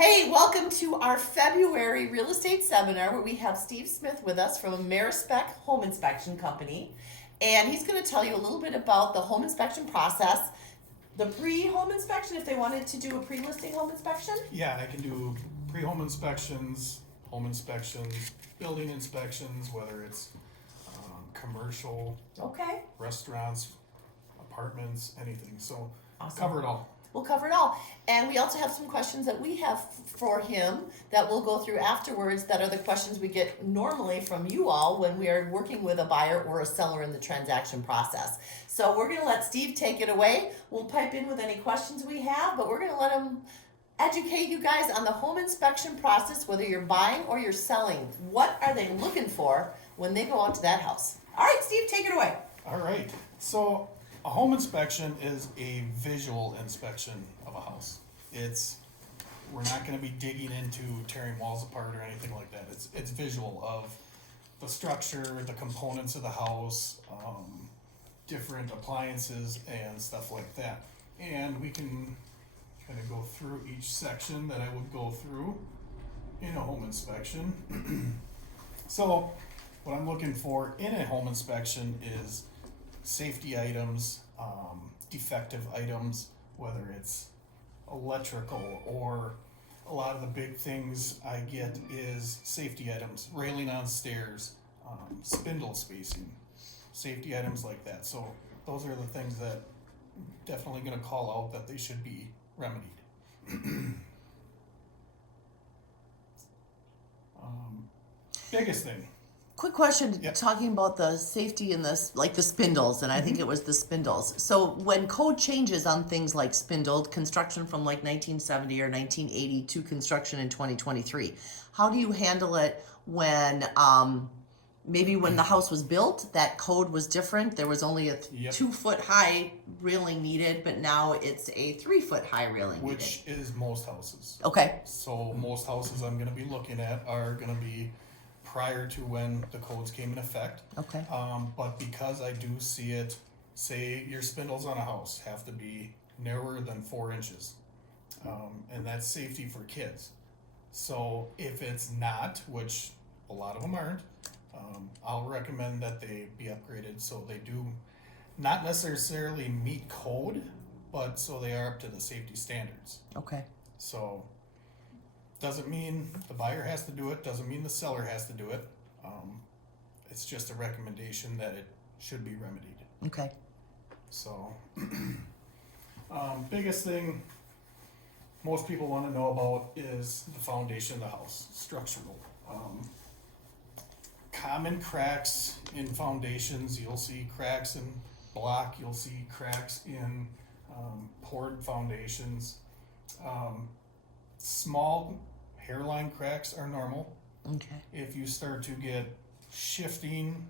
Hey, welcome to our February real estate seminar where we have Steve Smith with us from Amerispec Home Inspection Company. And he's going to tell you a little bit about the home inspection process, the pre-home inspection if they wanted to do a pre-listing home inspection. Yeah, I can do pre-home inspections, home inspections, building inspections, whether it's commercial, Okay, restaurants, apartments, anything. So awesome. cover it all. We'll cover it all. And we also have some questions that we have for him that we'll go through afterwards that are the questions we get normally from you all when we are working with a buyer or a seller in the transaction process. So we're going to let Steve take it away. We'll pipe in with any questions we have, but we're going to let him educate you guys on the home inspection process, whether you're buying or you're selling. What are they looking for when they go out to that house? All right, Steve, take it away. All right. So a home inspection is a visual inspection of a house. We're not going to be digging into tearing walls apart or anything like that. It's visual of the structure, the components of the house, different appliances and stuff like that. And we can kind of go through each section that I would go through in a home inspection. So what I'm looking for in a home inspection is safety items, defective items, whether it's electrical or a lot of the big things I get is safety items, railing on stairs, spindle spacing, safety items like that. So those are the things that definitely going to call out that they should be remedied. Biggest thing. Quick question, Yep. talking about the safety in this, like the spindles, and I think it was the spindles. So when code changes on things like spindled construction from like 1970 or 1980 to construction in 2023, how do you handle it when maybe when the house was built, that code was different? There was only a Yep. 2-foot high railing needed, but now it's a 3-foot high railing Which is most houses. needed. Okay, So most houses I'm gonna be looking at are gonna be prior to when the codes came in effect. okay, But because I do see it, say your spindles on a house have to be narrower than 4 inches. And that's safety for kids. So if it's not, which a lot of them aren't, I'll recommend that they be upgraded so they do not necessarily meet code, but so they are up to the safety standards. okay. So doesn't mean the buyer has to do it, doesn't mean the seller has to do it. It's just a recommendation that it should be remedied. Okay. So biggest thing most people want to know about is the foundation of the house, structural. Common cracks in foundations, you'll see cracks in block, you'll see cracks in poured foundations. Small hairline cracks are normal. Okay. If you start to get shifting,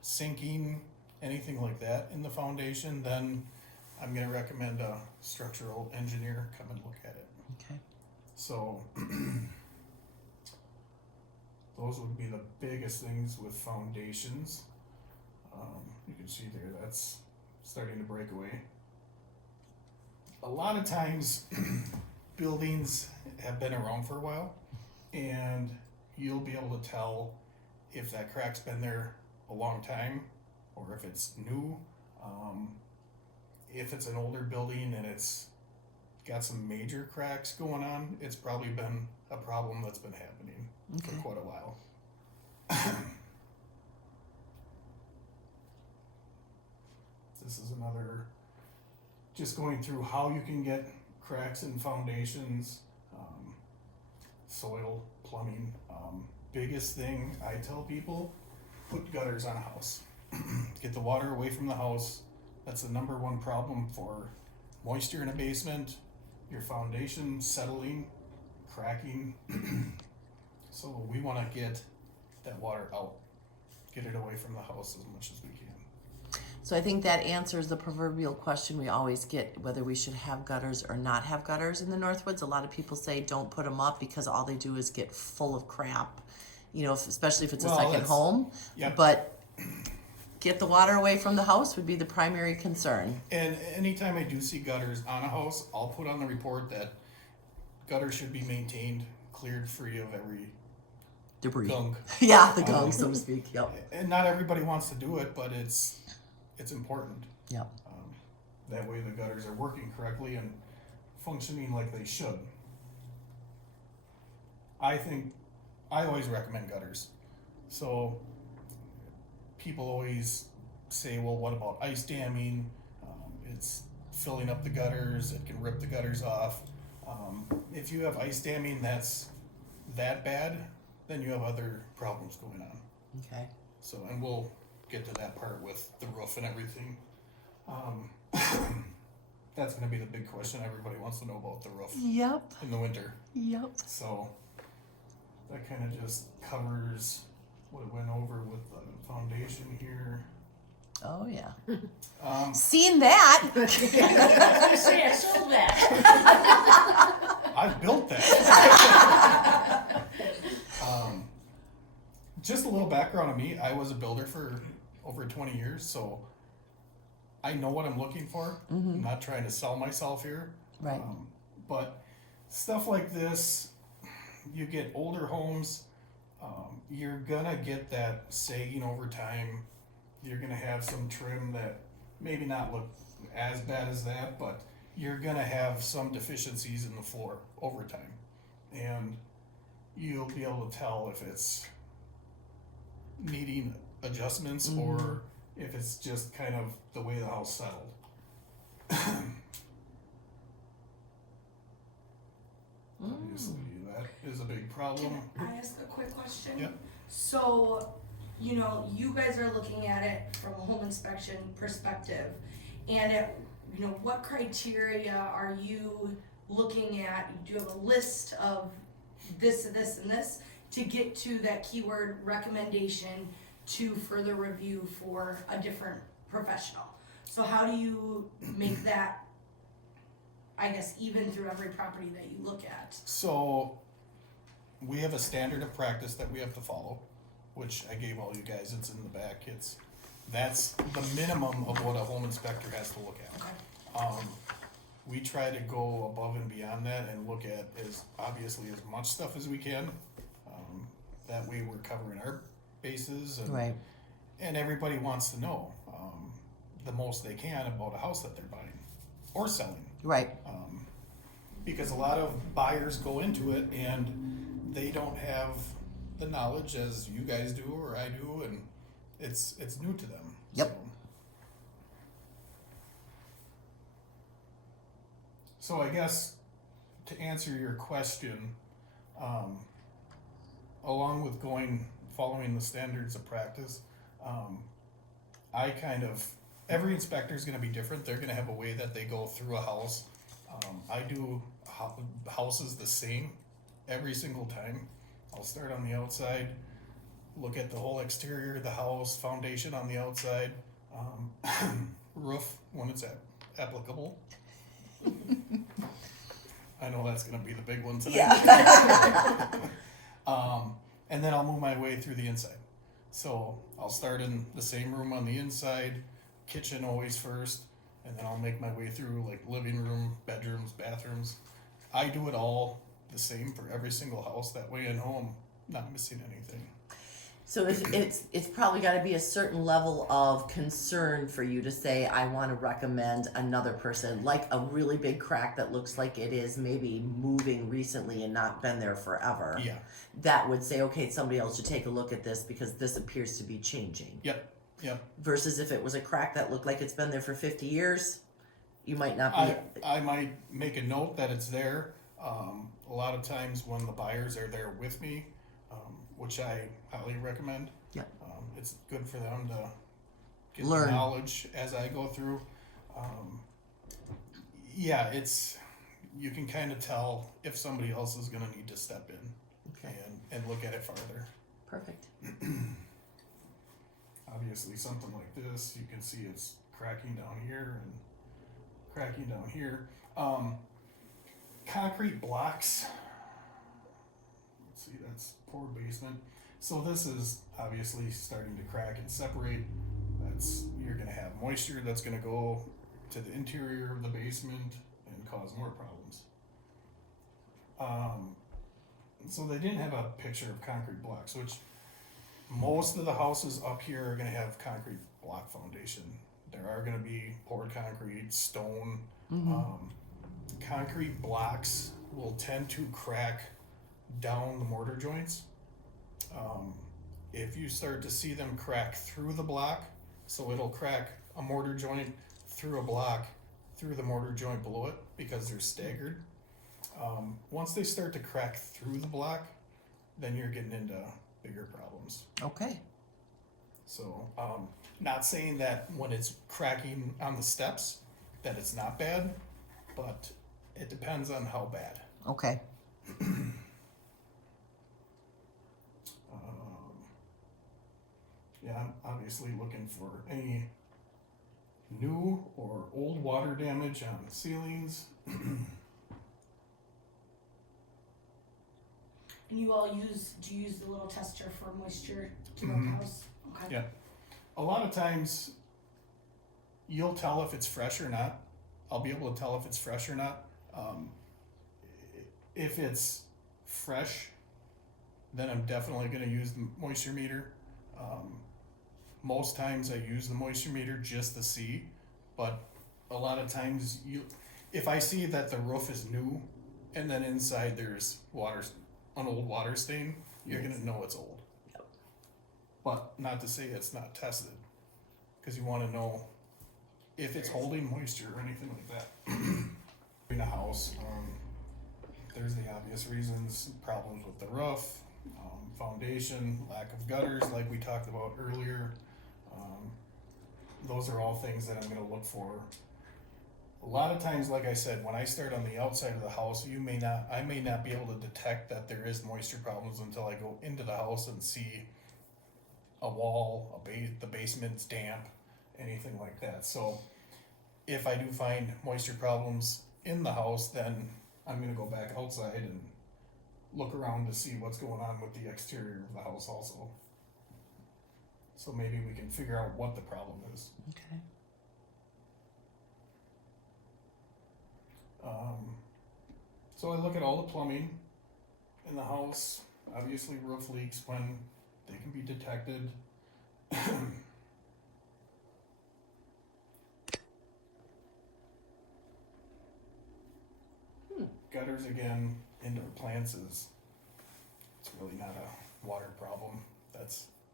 sinking, anything like that in the foundation, then I'm going to recommend a structural engineer come and look at it. Okay. So those would be the biggest things with foundations. You can see there that's starting to break away. A lot of times buildings have been around for a while, and you'll be able to tell if that crack's been there a long time or if it's new. If it's an older building and it's got some major cracks going on, it's probably been a problem that's been happening for Okay. quite a while. This is another, just going through how you can get cracks in foundations, soil, plumbing. Biggest thing I tell people, put gutters on a house. Get the water away from the house. That's the number one problem for moisture in a basement, your foundation settling, cracking. So we want to get that water out, get it away from the house as much as we can. So I think that answers the proverbial question we always get, whether we should have gutters or not have gutters in the Northwoods. A lot of people say don't put them up because all they do is get full of crap, especially if it's a Well, second that's- home. Yep. But get the water away from the house would be the primary concern. And anytime I do see gutters on a house, I'll put on the report that gutters should be maintained, cleared free of every Debris. gunk. Yeah, the gunk, so to speak. Yep. And not everybody wants to do it, but it's important. Yep. That way the gutters are working correctly and functioning like they should. I always recommend gutters. So people always say, well, what about ice damming? It's filling up the gutters, it can rip the gutters off. If you have ice damming that's that bad, then you have other problems going on. Okay. So, and we'll get to that part with the roof and everything. That's gonna be the big question everybody wants to know about the roof Yep. in the winter. Yep. So that kind of just covers what it went over with the foundation here. Oh yeah. Um, Seen that. I was gonna say, I sold that. I built that. Just a little background on me. I was a builder for over 20 years, so I know what I'm looking for. I'm not trying to sell myself here. Right. But stuff like this, you get older homes, you're gonna get that sagging over time. You're gonna have some trim that maybe not look as bad as that, but you're gonna have some deficiencies in the floor over time. And you'll be able to tell if it's needing adjustments or if it's just kind of the way the house settled. Obviously, that is a big problem. Can I ask a quick question? Yep. So, you know, you guys are looking at it from a home inspection perspective, and what criteria are you looking at? Do you have a list of this and this and this to get to that keyword recommendation to further review for a different professional? So how do you make that, I guess, even through every property that you look at? So, we have a standard of practice that we have to follow, which I gave all you guys. It's in the back. That's the minimum of what a home inspector has to look at. Okay. We try to go above and beyond that and look at as much stuff as we can. That way we're covering our bases and Right. and everybody wants to know the most they can about a house that they're buying or selling. Right. Because a lot of buyers go into it and they don't have the knowledge as you guys do or I do, and it's new to them. Yep. So I guess to answer your question, along with following the standards of practice, every inspector is going to be different. They're going to have a way that they go through a house. I do houses the same every single time. I'll start on the outside, look at the whole exterior of the house, foundation on the outside, roof when it's applicable. I know that's going to be the big one today. Yeah. And then I'll move my way through the inside. So I'll start in the same room on the inside, kitchen always first, and then I'll make my way through like living room, bedrooms, bathrooms. I do it all the same for every single house. That way at home, not missing anything. So it's probably got to be a certain level of concern for you to say, I want to recommend another person, like a really big crack that looks like it is maybe moving recently and not been there forever. Yeah. That would say, okay, somebody else should take a look at this because this appears to be changing. Yep. Versus if it was a crack that looked like it's been there for 50 years, you might not be. I might make a note that it's there. A lot of times when the buyers are there with me, which I highly recommend. Yeah. It's good for them to get Learn. the knowledge as I go through. You can kind of tell if somebody else is going to need to step in Okay. and look at it farther. Perfect. Obviously, something like this, you can see it's cracking down here and cracking down here. Concrete blocks. Let's see, that's poor basement. So this is obviously starting to crack and separate. You're gonna have moisture that's gonna go to the interior of the basement and cause more problems. So they didn't have a picture of concrete blocks, which most of the houses up here are gonna have concrete block foundation. There are gonna be poured concrete, stone. Concrete blocks will tend to crack down the mortar joints. If you start to see them crack through the block, so it'll crack a mortar joint through a block, through the mortar joint below it, because they're staggered. Once they start to crack through the block, then you're getting into bigger problems. Okay. So, not saying that when it's cracking on the steps, that it's not bad, but it depends on how bad. Okay. Yeah, I'm obviously looking for any new or old water damage on ceilings. And you all do you use the little tester for moisture to Mhm. house? Okay. Yeah. A lot of times, you'll tell if it's fresh or not. I'll be able to tell if it's fresh or not. If it's fresh, then I'm definitely going to use the moisture meter. Most times I use the moisture meter just to see, but a lot of times if I see that the roof is new and then inside there's an old water stain, you're Yes. going to know it's old. Yep. But not to say it's not tested, because you want to know if it's holding moisture or anything like that. In a house, there's the obvious reasons: problems with the roof, foundation, lack of gutters, like we talked about earlier. Those are all things that I'm going to look for. A lot of times, like I said, when I start on the outside of the house, I may not be able to detect that there is moisture problems until I go into the house and see a wall, the basement's damp, anything like that. So if I do find moisture problems in the house, then I'm gonna go back outside and look around to see what's going on with the exterior of the house also. So maybe we can figure out what the problem is. Okay. So I look at all the plumbing in the house. Obviously roof leaks, when they can be detected. Gutters again, indoor plants it's really not a water problem.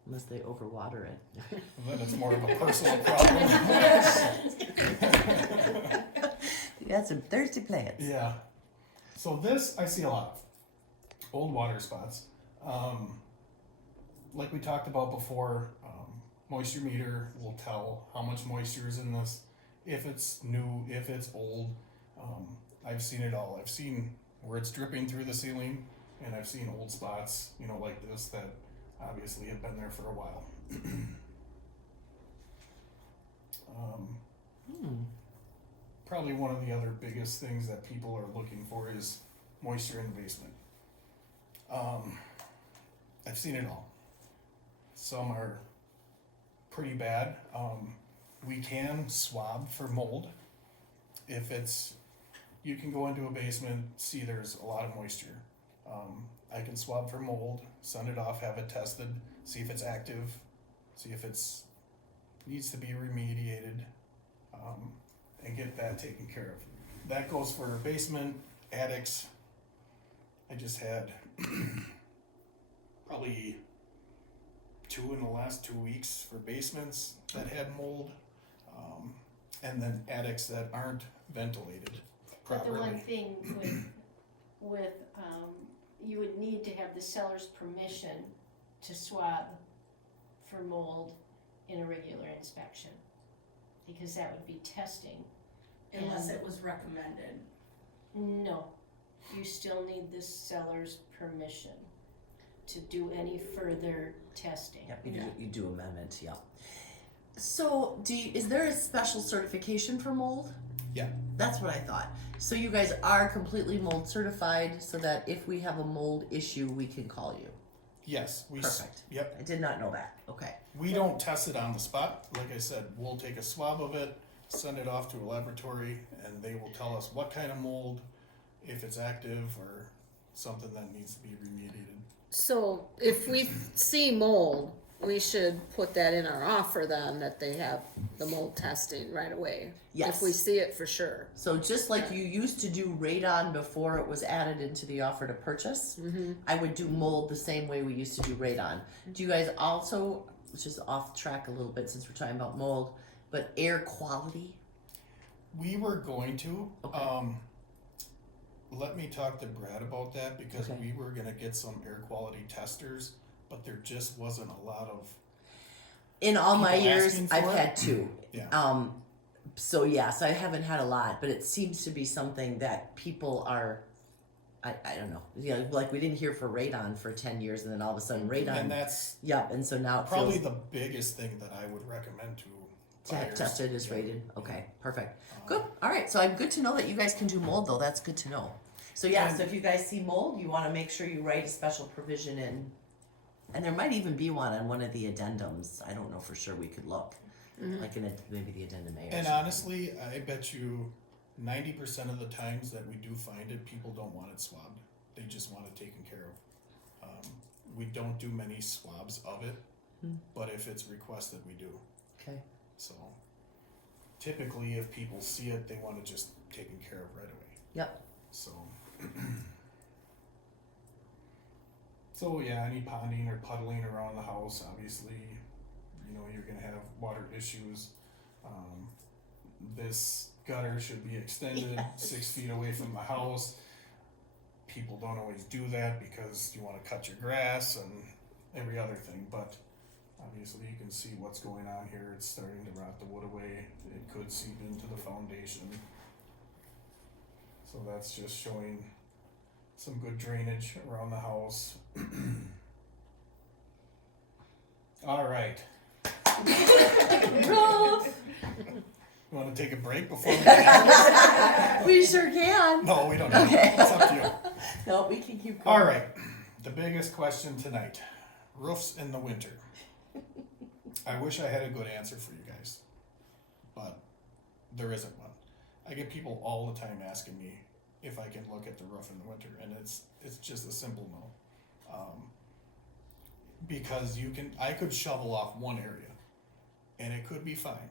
Unless they overwater it. Then it's more of a personal problem. You got some thirsty plants. Yeah. So this I see a lot of. Old water spots. Like we talked about before, moisture meter will tell how much moisture is in this, if it's new, if it's old. I've seen it all. I've seen where it's dripping through the ceiling, and I've seen old spots, like this, that obviously have been there for a while. Probably one of the other biggest things that people are looking for is moisture in the basement. I've seen it all. Some are pretty bad. We can swab for mold. You can go into a basement, see there's a lot of moisture. I can swab for mold, send it off, have it tested, see if it's active, see if it's needs to be remediated, and get that taken care of. That goes for basement, attics. I just had probably 2 in the last 2 weeks for basements that had mold, and then attics that aren't ventilated But the one properly. thing with you would need to have the seller's permission to swab for mold in a regular inspection, because that would be testing. Unless And- it was recommended. No, you still need the seller's permission to do any further testing. Yep, you do amendments, yep. So is there a special certification for mold? Yeah. That's what I thought. So you guys are completely mold certified so that if we have a mold issue, we can call you. Yes, Perfect. Yep. I did not know that. Okay. We don't test it on the spot. Like I said, we'll take a swab of it, send it off to a laboratory, and they will tell us what kind of mold, if it's active or something that needs to be remediated. So if we see mold, we should put that in our offer then, that they have the mold testing right away. Yes. If we see it for sure. So just like you used to do radon before it was added into the offer to purchase, I would do mold the same way we used to do radon. Do you guys also, which is off track a little bit since we're talking about mold, but air quality? We were going to, Okay. let me talk to Brad about that, because Okay. we were gonna get some air quality testers, but there just wasn't a lot of, In all my People years, asking I've for it? had two. yeah. So yes, I haven't had a lot, but it seems to be something that people are, I don't know. You know, like we didn't hear for radon for 10 years and then all of a sudden radon. And that's Yep, and so now it probably feels the biggest thing that I would recommend to to have buyers. tested is Yeah. rated. Okay, perfect. Good. All right. So I'm good to know that you guys can do mold though. That's good to know. So yeah, And- so if you guys see mold, you want to make sure you write a special provision in. And there might even be one on one of the addendums. I don't know for sure. We could look. Like in maybe the addendum A or And something. honestly, I bet you 90% of the times that we do find it, people don't want it swabbed. They just want it taken care of. We don't do many swabs of it, but if it's requested, we do. Okay. So typically, if people see it, they want it just taken care of right away. Yep. So, so yeah, any ponding or puddling around the house, obviously, you know, you're gonna have water issues. This gutter should be extended Yes. 6 feet away from the house. People don't always do that because you wanna cut your grass and every other thing, but obviously you can see what's going on here. It's starting to rot the wood away. It could seep into the foundation. So that's just showing some good drainage around the house. All right. You want to take a break before we We sure can. No, we don't have to. Okay. It's up to you. No, we can keep going. All right. The biggest question tonight. Roofs in the winter. I wish I had a good answer for you guys, but there isn't one. I get people all the time asking me if I can look at the roof in the winter, and it's just a simple no. Because I could shovel off one area, and it could be fine,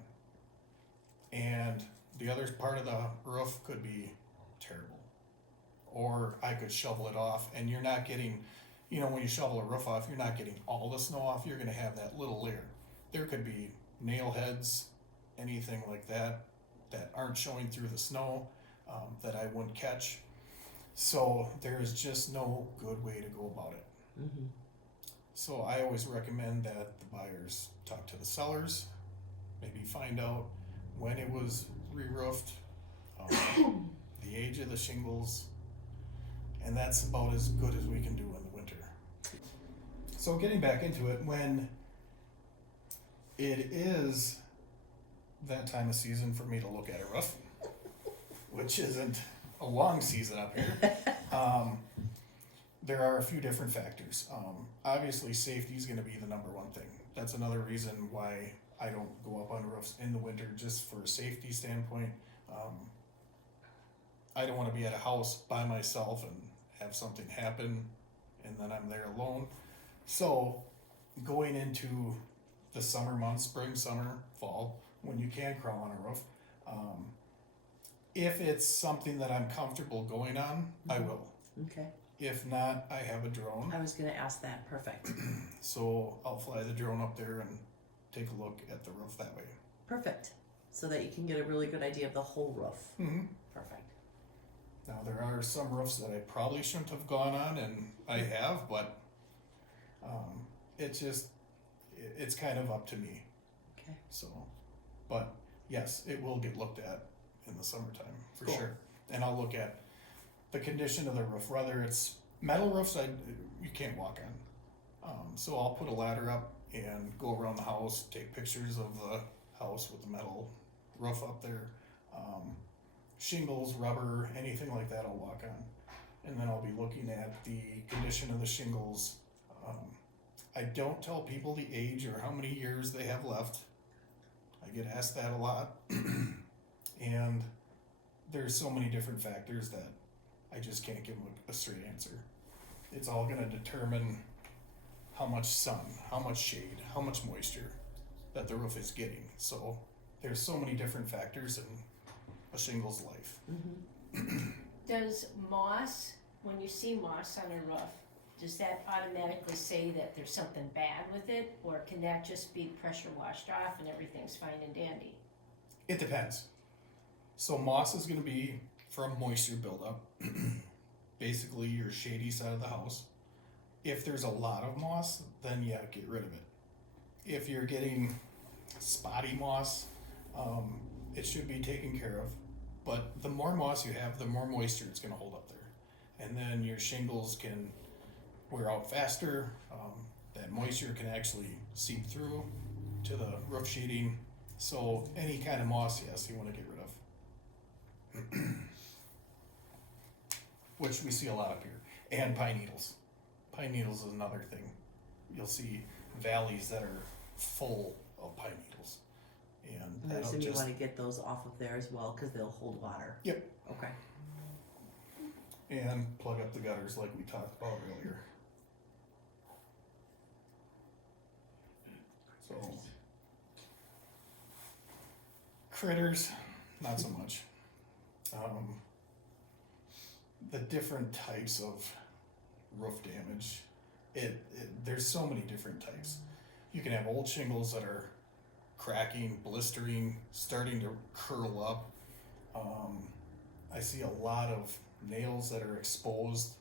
and the other part of the roof could be terrible, or I could shovel it off, and you're not getting, you know, when you shovel a roof off, you're not getting all the snow off. You're gonna have that little layer. There could be nail heads, anything like that aren't showing through the snow, that I wouldn't catch. So there is just no good way to go about it. Mm-hmm. So I always recommend that the buyers talk to the sellers, maybe find out when it was re-roofed, the age of the shingles, and that's about as good as we can do in the winter. So getting back into it, when it is that time of season for me to look at a roof, which isn't a long season up here, there are a few different factors. Obviously, safety is going to be the number one thing. That's another reason why I don't go up on roofs in the winter, just for a safety standpoint. I don't want to be at a house by myself and have something happen and then I'm there alone. So going into the summer months, spring, summer, fall, when you can crawl on a roof, if it's something that I'm comfortable going on, I will. Okay. If not, I have a drone, I was gonna ask that. Perfect. so I'll fly the drone up there and take a look at the roof that way. Perfect. So that you can get a really good idea of the whole roof. Mm-hmm. Perfect. Now, there are some roofs that I probably shouldn't have gone on, and I have, but it's kind of up to me. Okay. So, but yes, it will get looked at in the summertime for Cool. sure. And I'll look at the condition of the roof, whether it's metal roofs you can't walk on. So I'll put a ladder up and go around the house, take pictures of the house with the metal roof up there. Shingles, rubber, anything like that I'll walk on. And then I'll be looking at the condition of the shingles. I don't tell people the age or how many years they have left. I get asked that a lot. And there's so many different factors that I just can't give them a straight answer. It's all gonna determine how much sun, how much shade, how much moisture that the roof is getting. So there's so many different factors in a shingle's life. Does moss, when you see moss on a roof, does that automatically say that there's something bad with it? Or can that just be pressure washed off and everything's fine and dandy? It depends. So moss is gonna be from moisture buildup, basically your shady side of the house. If there's a lot of moss, then yeah, get rid of it. If you're getting spotty moss, it should be taken care of. But the more moss you have, the more moisture it's gonna hold up there. And then your shingles can wear out faster. That moisture can actually seep through to the roof sheeting. So any kind of moss, yes, you wanna get rid of. Which we see a lot up here. And pine needles. Pine needles is another thing. You'll see valleys that are full of pine needles. And I that'll assume you just, wanna get those off of there as well, cause they'll hold water. Yep. Okay. and plug up the gutters like we talked about earlier. So, critters, not so much. The different types of roof damage, there's so many different types. You can have old shingles that are cracking, blistering, starting to curl up. I see a lot of nails that are exposed,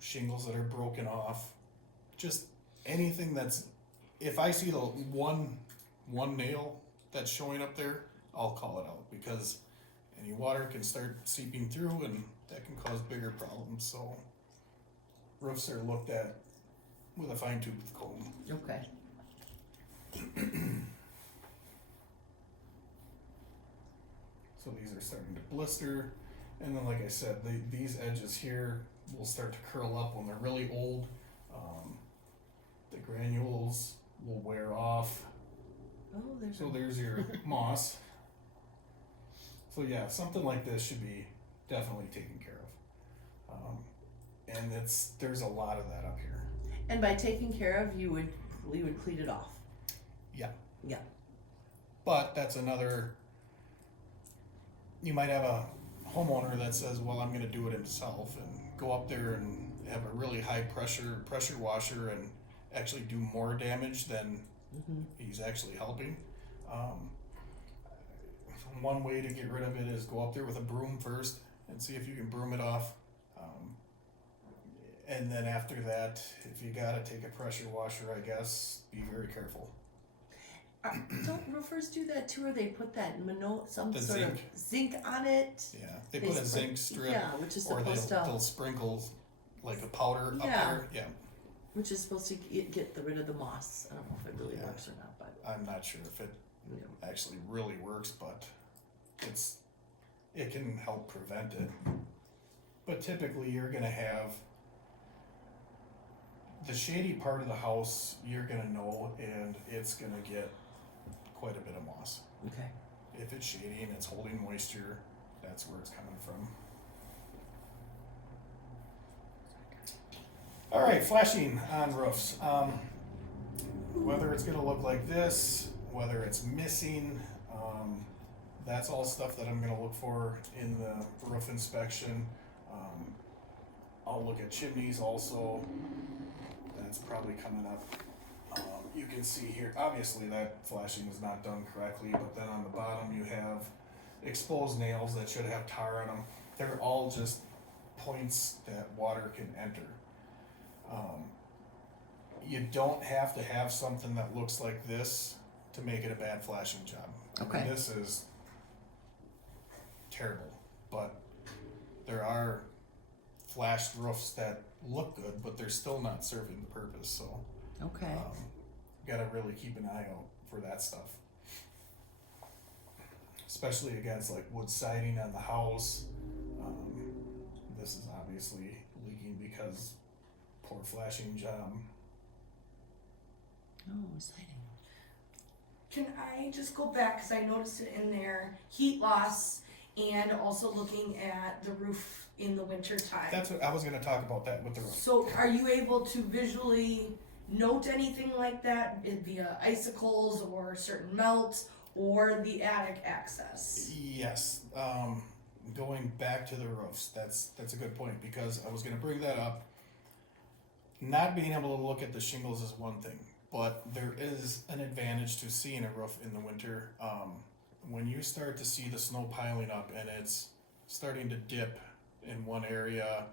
shingles that are broken off, just anything that's, if I see the one nail that's showing up there, I'll call it out, because any water can start seeping through and that can cause bigger problems. So roofs are looked at with a fine-tooth comb. Okay. So these are starting to blister, and then like I said, these edges here will start to curl up when they're really old. The granules will wear off. Oh, So there's your moss. So yeah, something like this should be definitely taken care of. And there's a lot of that up here. And by taking care of, we would clean it off. Yeah. Yeah. But that's another, you might have a homeowner that says, well, I'm gonna do it himself, and go up there and have a really high pressure washer and actually do more damage than he's actually helping. One way to get rid of it is go up there with a broom first and see if you can broom it off. And then after that, if you gotta take a pressure washer, I guess, be very careful. Don't roofers do that too, or they put that some The sort of zinc on it? Yeah, they put a zinc strip, Yeah, which is or supposed they'll to, sprinkle like a powder up Yeah. there. Yeah, which is supposed to get rid of the moss. I don't know if it really Yeah. works or not, but I'm not sure if it yeah. actually really works, but it can help prevent it. But typically you're gonna have the shady part of the house, you're gonna know, and it's gonna get quite a bit of moss. Okay. If it's shady and it's holding moisture, that's where it's coming from. All right, flashing on roofs. Whether it's gonna look like this, whether it's missing, that's all stuff that I'm gonna look for in the roof inspection. I'll look at chimneys also. That's probably coming up. You can see here, obviously that flashing was not done correctly, but then on the bottom you have exposed nails that should have tar on them. They're all just points that water can enter. You don't have to have something that looks like this to make it a bad flashing job. Okay. This is terrible, but there are flashed roofs that look good, but they're still not serving the purpose, so. Okay. Gotta really keep an eye out for that stuff. Especially against like wood siding on the house. This is obviously leaking because poor flashing job. Oh, exciting. Can I just go back, cause I noticed it in there, heat loss and also looking at the roof in the winter time. That's what I was gonna talk about, that with the roof. So are you able to visually note anything like that via icicles or certain melts or the attic access? Yes, going back to the roofs, that's a good point, because I was gonna bring that up. Not being able to look at the shingles is one thing, but there is an advantage to seeing a roof in the winter. When you start to see the snow piling up and it's starting to dip in one area,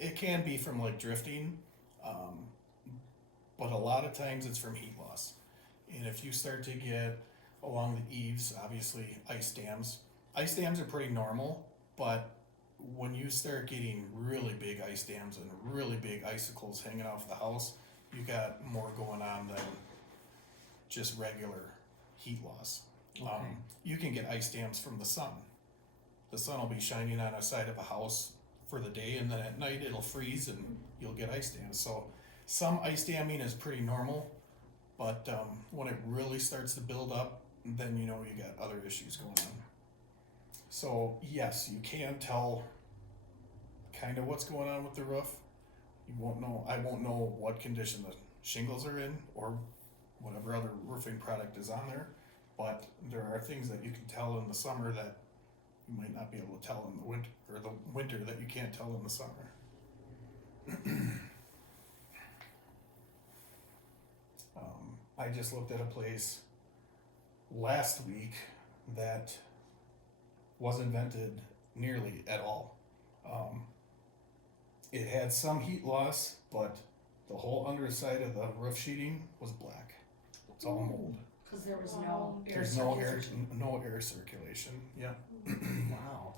it can be from like drifting, but a lot of times it's from heat loss. And if you start to get along the eaves, obviously ice dams. Ice dams are pretty normal, but when you start getting really big ice dams and really big icicles hanging off the house, you got more going on than just regular heat loss. Okay. You can get ice dams from the sun. The sun will be shining on a side of a house for the day, and then at night it'll freeze and you'll get ice dams. So some ice damming is pretty normal, but when it really starts to build up, then you know you got other issues going on. So yes, you can tell kind of what's going on with the roof. You won't know, I won't know what condition the shingles are in or whatever other roofing product is on there, but there are things that you can tell in the summer that you might not be able to tell in the winter, or the winter that you can't tell in the summer. I just looked at a place last week that wasn't vented nearly at all. It had some heat loss, but the whole underside of the roof sheeting was black. It's all mold. Cause there was no air There's no air, circulation. no air circulation. Yeah. Wow.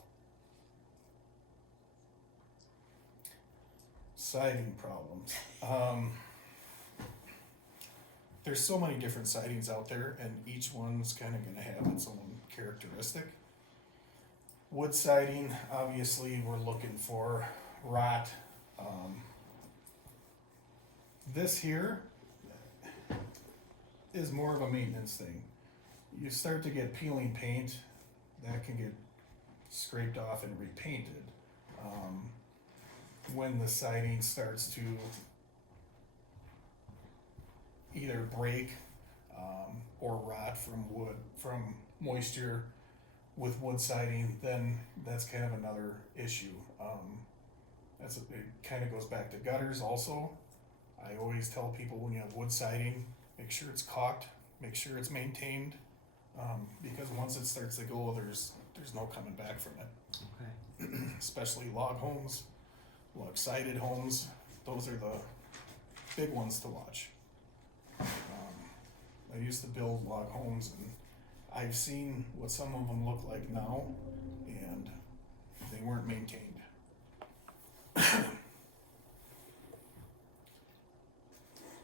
Siding problems. There's so many different sidings out there, and each one's kind of gonna have its own characteristic. Wood siding, obviously, we're looking for rot. This here is more of a maintenance thing. You start to get peeling paint, that can get scraped off and repainted. When the siding starts to either break or rot from wood, from moisture with wood siding, then that's kind of another issue. It kind of goes back to gutters also. I always tell people when you have wood siding, make sure it's caulked, make sure it's maintained, because once it starts to go, there's no coming back from it. Okay. Especially log homes, log sided homes, those are the big ones to watch. I used to build log homes, and I've seen what some of them look like now, and they weren't maintained.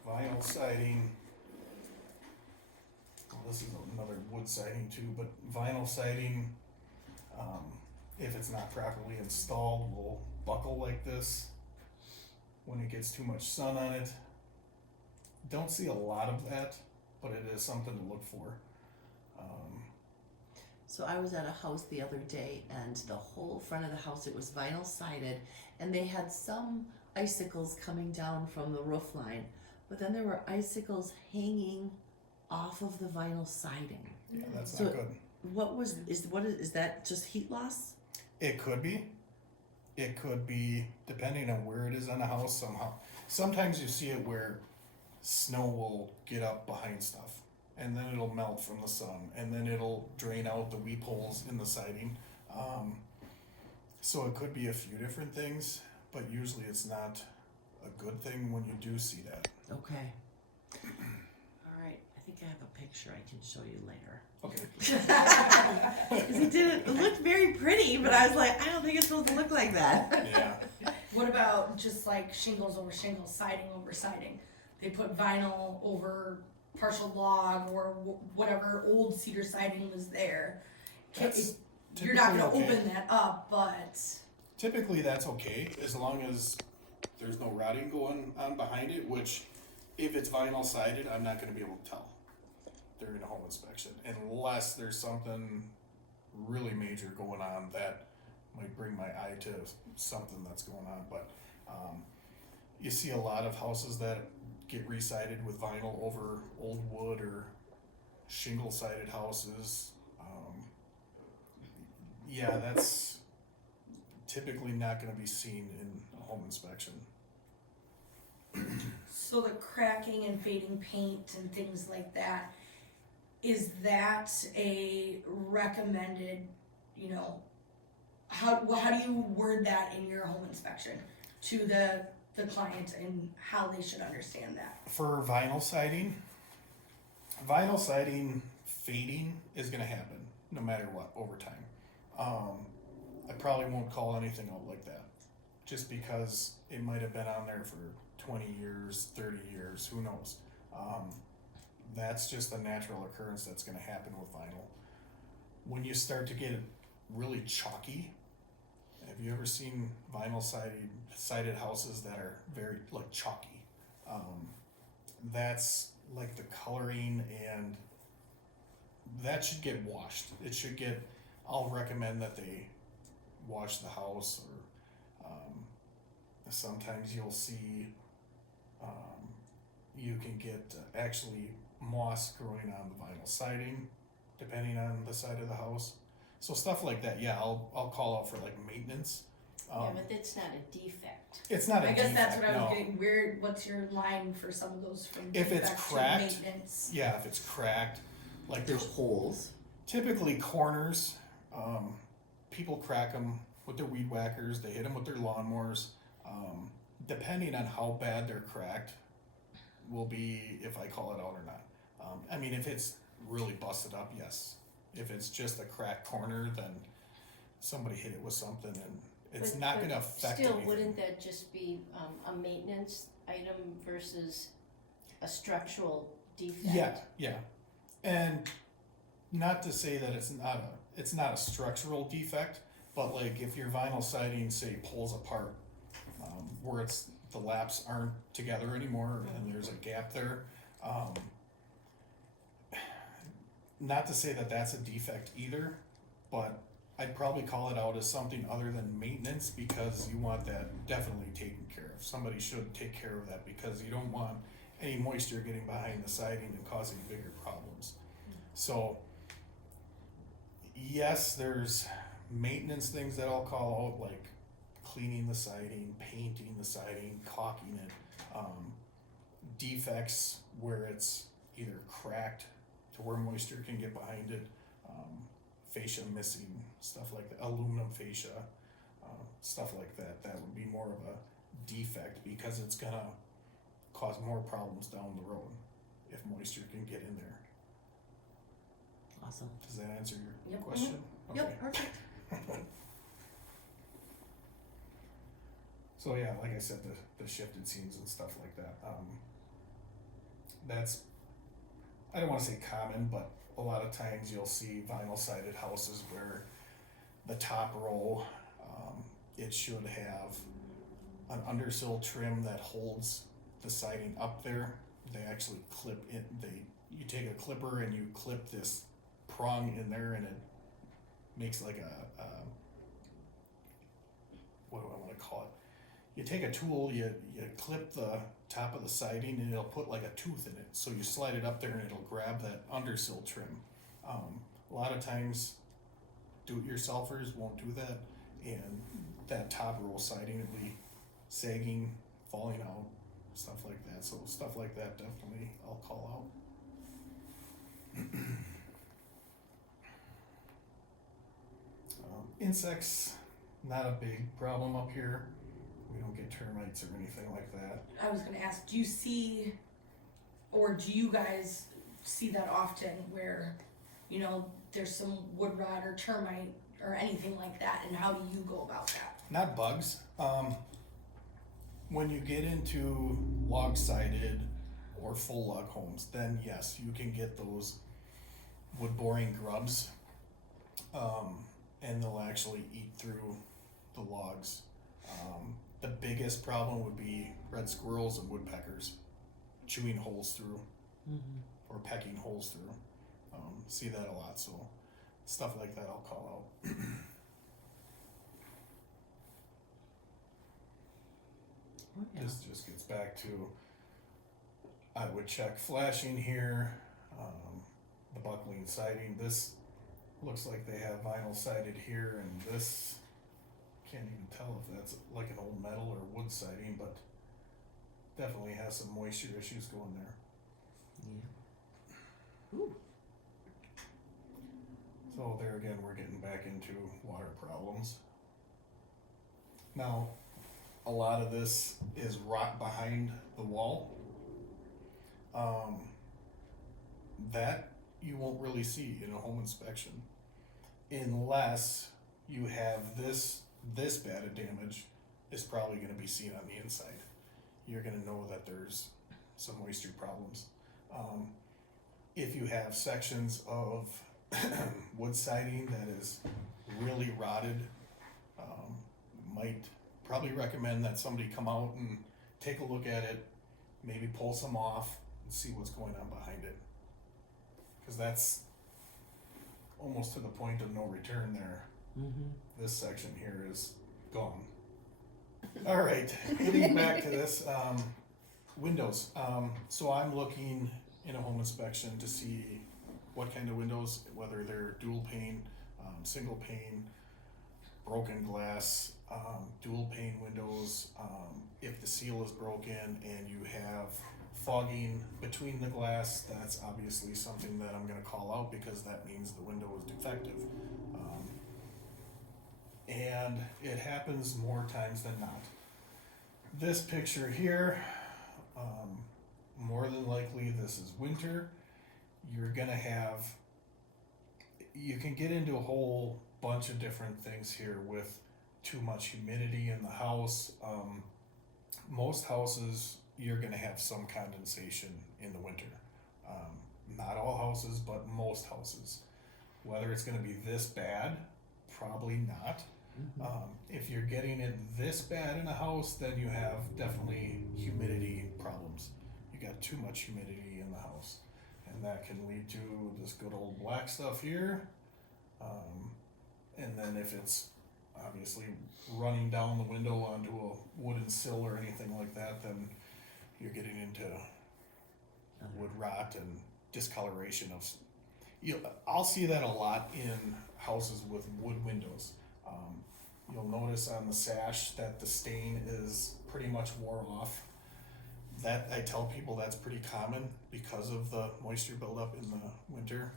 Vinyl siding, well, this is another wood siding too, but vinyl siding, if it's not properly installed, will buckle like this when it gets too much sun on it. Don't see a lot of that, but it is something to look for. So I was at a house the other day, and the whole front of the house, it was vinyl sided, and they had some icicles coming down from the roof line, but then there were icicles hanging off of the vinyl siding. Yeah, that's So- not good. Is that just heat loss? It could be. It could be, depending on where it is on the house somehow. Sometimes you see it where snow will get up behind stuff, and then it'll melt from the sun, and then it'll drain out the weep holes in the siding. So it could be a few different things, but usually it's not a good thing when you do see that. Okay. All right. I think I have a picture I can show you later. Okay. 'Cause it looked very pretty, but I was like, I don't think it's supposed to look like that. Yeah. What about just like shingles over shingles, siding over siding? They put vinyl over partial log or whatever old cedar siding was there. That's You're not gonna typically okay. open that up, but Typically that's okay, as long as there's no rotting going on behind it, which if it's vinyl sided, I'm not gonna be able to tell during a home inspection, unless there's something really major going on that might bring my eye to something that's going on. But you see a lot of houses that get resided with vinyl over old wood or shingle sided houses. Yeah, that's typically not going to be seen in a home inspection. So the cracking and fading paint and things like that, is that a recommended, you know, how do you word that in your home inspection to the client and how they should understand that? For vinyl siding fading is going to happen no matter what over time. I probably won't call anything out like that just because it might have been on there for 20 years, 30 years, who knows. That's just a natural occurrence that's going to happen with vinyl. When you start to get it really chalky, have you ever seen vinyl sided houses that are very like chalky? That's like the coloring, and that should get washed. It should get, I'll recommend that they wash the house, or sometimes you'll see you can get actually moss growing on the vinyl siding depending on the side of the house. So stuff like that, yeah, I'll call out for like maintenance. Yeah, but that's not a defect. It's not a I guess defect, that's what I was no. getting. What's your line for some of those from If it's defect to cracked, maintenance? Yeah, if it's cracked, like There's holes. typically corners, people crack them with their weed whackers, they hit them with their lawnmowers. Depending on how bad they're cracked will be if I call it out or not. I mean, if it's really busted up, yes. If it's just a cracked corner, then somebody hit it with something and it's But- not but gonna affect Still, anything. wouldn't that just be a maintenance item versus a structural defect? Yeah. And not to say that it's not a structural defect, but like if your vinyl siding say pulls apart, where it's the laps aren't together anymore and there's a gap there, not to say that that's a defect either, but I'd probably call it out as something other than maintenance because you want that definitely taken care of. Somebody should take care of that because you don't want any moisture getting behind the siding and causing bigger problems. So yes, there's maintenance things that I'll call out, like cleaning the siding, painting the siding, caulking it, defects where it's either cracked to where moisture can get behind it, fascia missing, stuff like that, aluminum fascia, stuff like that. That would be more of a defect because it's gonna cause more problems down the road if moisture can get in there. Awesome. Does that answer your Yep. question? Yep, perfect. So yeah, like I said, the shifted seams and stuff like that. That's, I don't want to say common, but a lot of times you'll see vinyl sided houses where the top row, it should have an undersill trim that holds the siding up there. They actually clip it. You take a clipper and you clip this prong in there, and it makes like a what do I want to call it? You take a tool, you clip the top of the siding, and it'll put like a tooth in it. So you slide it up there, and it'll grab that undersill trim. A lot of times, do-it-yourselfers won't do that, and that top row siding will be sagging, falling out, stuff like that. So stuff like that definitely I'll call out. Insects, not a big problem up here. We don't get termites or anything like that. I was gonna ask, do you see, or do you guys see that often where, you know, there's some wood rot or termite or anything like that, and how do you go about that? Not bugs. When you get into log-sided or full log homes, then yes, you can get those wood-boring grubs, and they'll actually eat through the logs. The biggest problem would be red squirrels and woodpeckers chewing holes through or pecking holes through. See that a lot. So stuff like that I'll call out. This just gets back to, I would check flashing here, the buckling siding. This looks like they have vinyl sided here, and this, can't even tell if that's like an old metal or wood siding, but definitely has some moisture issues going there. Yeah. Ooh. So there again, we're getting back into water problems. Now, a lot of this is rot behind the wall. That you won't really see in a home inspection unless you have this bad of damage is probably going to be seen on the inside. You're going to know that there's some moisture problems. If you have sections of wood siding that is really rotted, might probably recommend that somebody come out and take a look at it, maybe pull some off and see what's going on behind it. Because that's almost to the point of no return there. Mm-hmm. This section here is gone. All right, getting back to this, windows. So I'm looking in a home inspection to see what kind of windows, whether they're dual pane, single pane, broken glass, dual pane windows. If the seal is broken and you have fogging between the glass, that's obviously something that I'm going to call out because that means the window is defective. And it happens more times than not. This picture here, more than likely this is winter. You're going to have, you can get into a whole bunch of different things here with too much humidity in the house. Most houses, you're going to have some condensation in the winter. Not all houses, but most houses. Whether it's going to be this bad, probably not. If you're getting it this bad in a house, then you have definitely humidity problems. You got too much humidity in the house, and that can lead to this good old black stuff here. And then if it's obviously running down the window onto a wooden sill or anything like that, then you're getting into wood rot and discoloration of. I'll see that a lot in houses with wood windows. You'll notice on the sash that the stain is pretty much wore off. That I tell people that's pretty common because of the moisture buildup in the winter.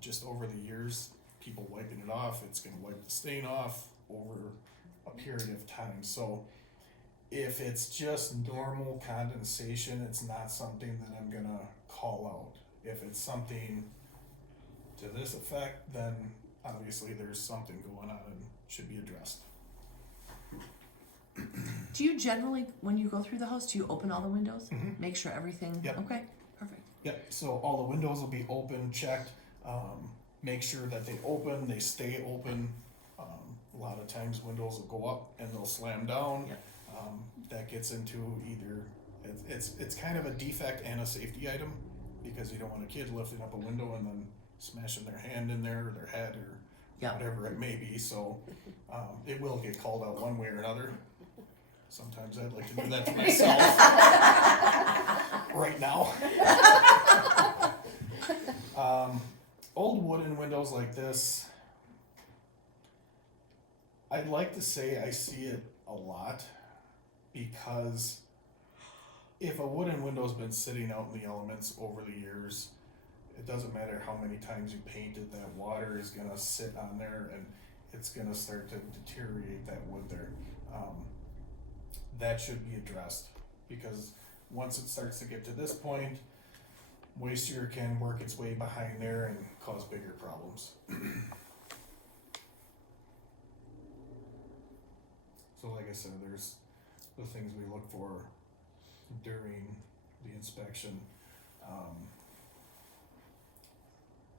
Just over the years, people wiping it off, it's going to wipe the stain off over a period of time. So if it's just normal condensation, it's not something that I'm going to call out. If it's something to this effect, then obviously there's something going on and should be addressed. Do you generally, when you go through the house, do you open all the windows? Mhm. Make sure everything, Yep. Okay, perfect. Yep, so all the windows will be open, checked, make sure that they open, they stay open. A lot of times windows will go up and they'll slam down. Yep. That gets into either, it's kind of a defect and a safety item because you don't want a kid lifting up a window and then smashing their hand in there or their head or Yep. whatever it may be, so it will get called out one way or another. Sometimes I'd like to do that to myself right now. Old wooden windows like this, I'd like to say I see it a lot because if a wooden window's been sitting out in the elements over the years, it doesn't matter how many times you paint it, that water is gonna sit on there and it's gonna start to deteriorate that wood there. That should be addressed because once it starts to get to this point, moisture can work its way behind there and cause bigger problems. So like I said, there's the things we look for during the inspection.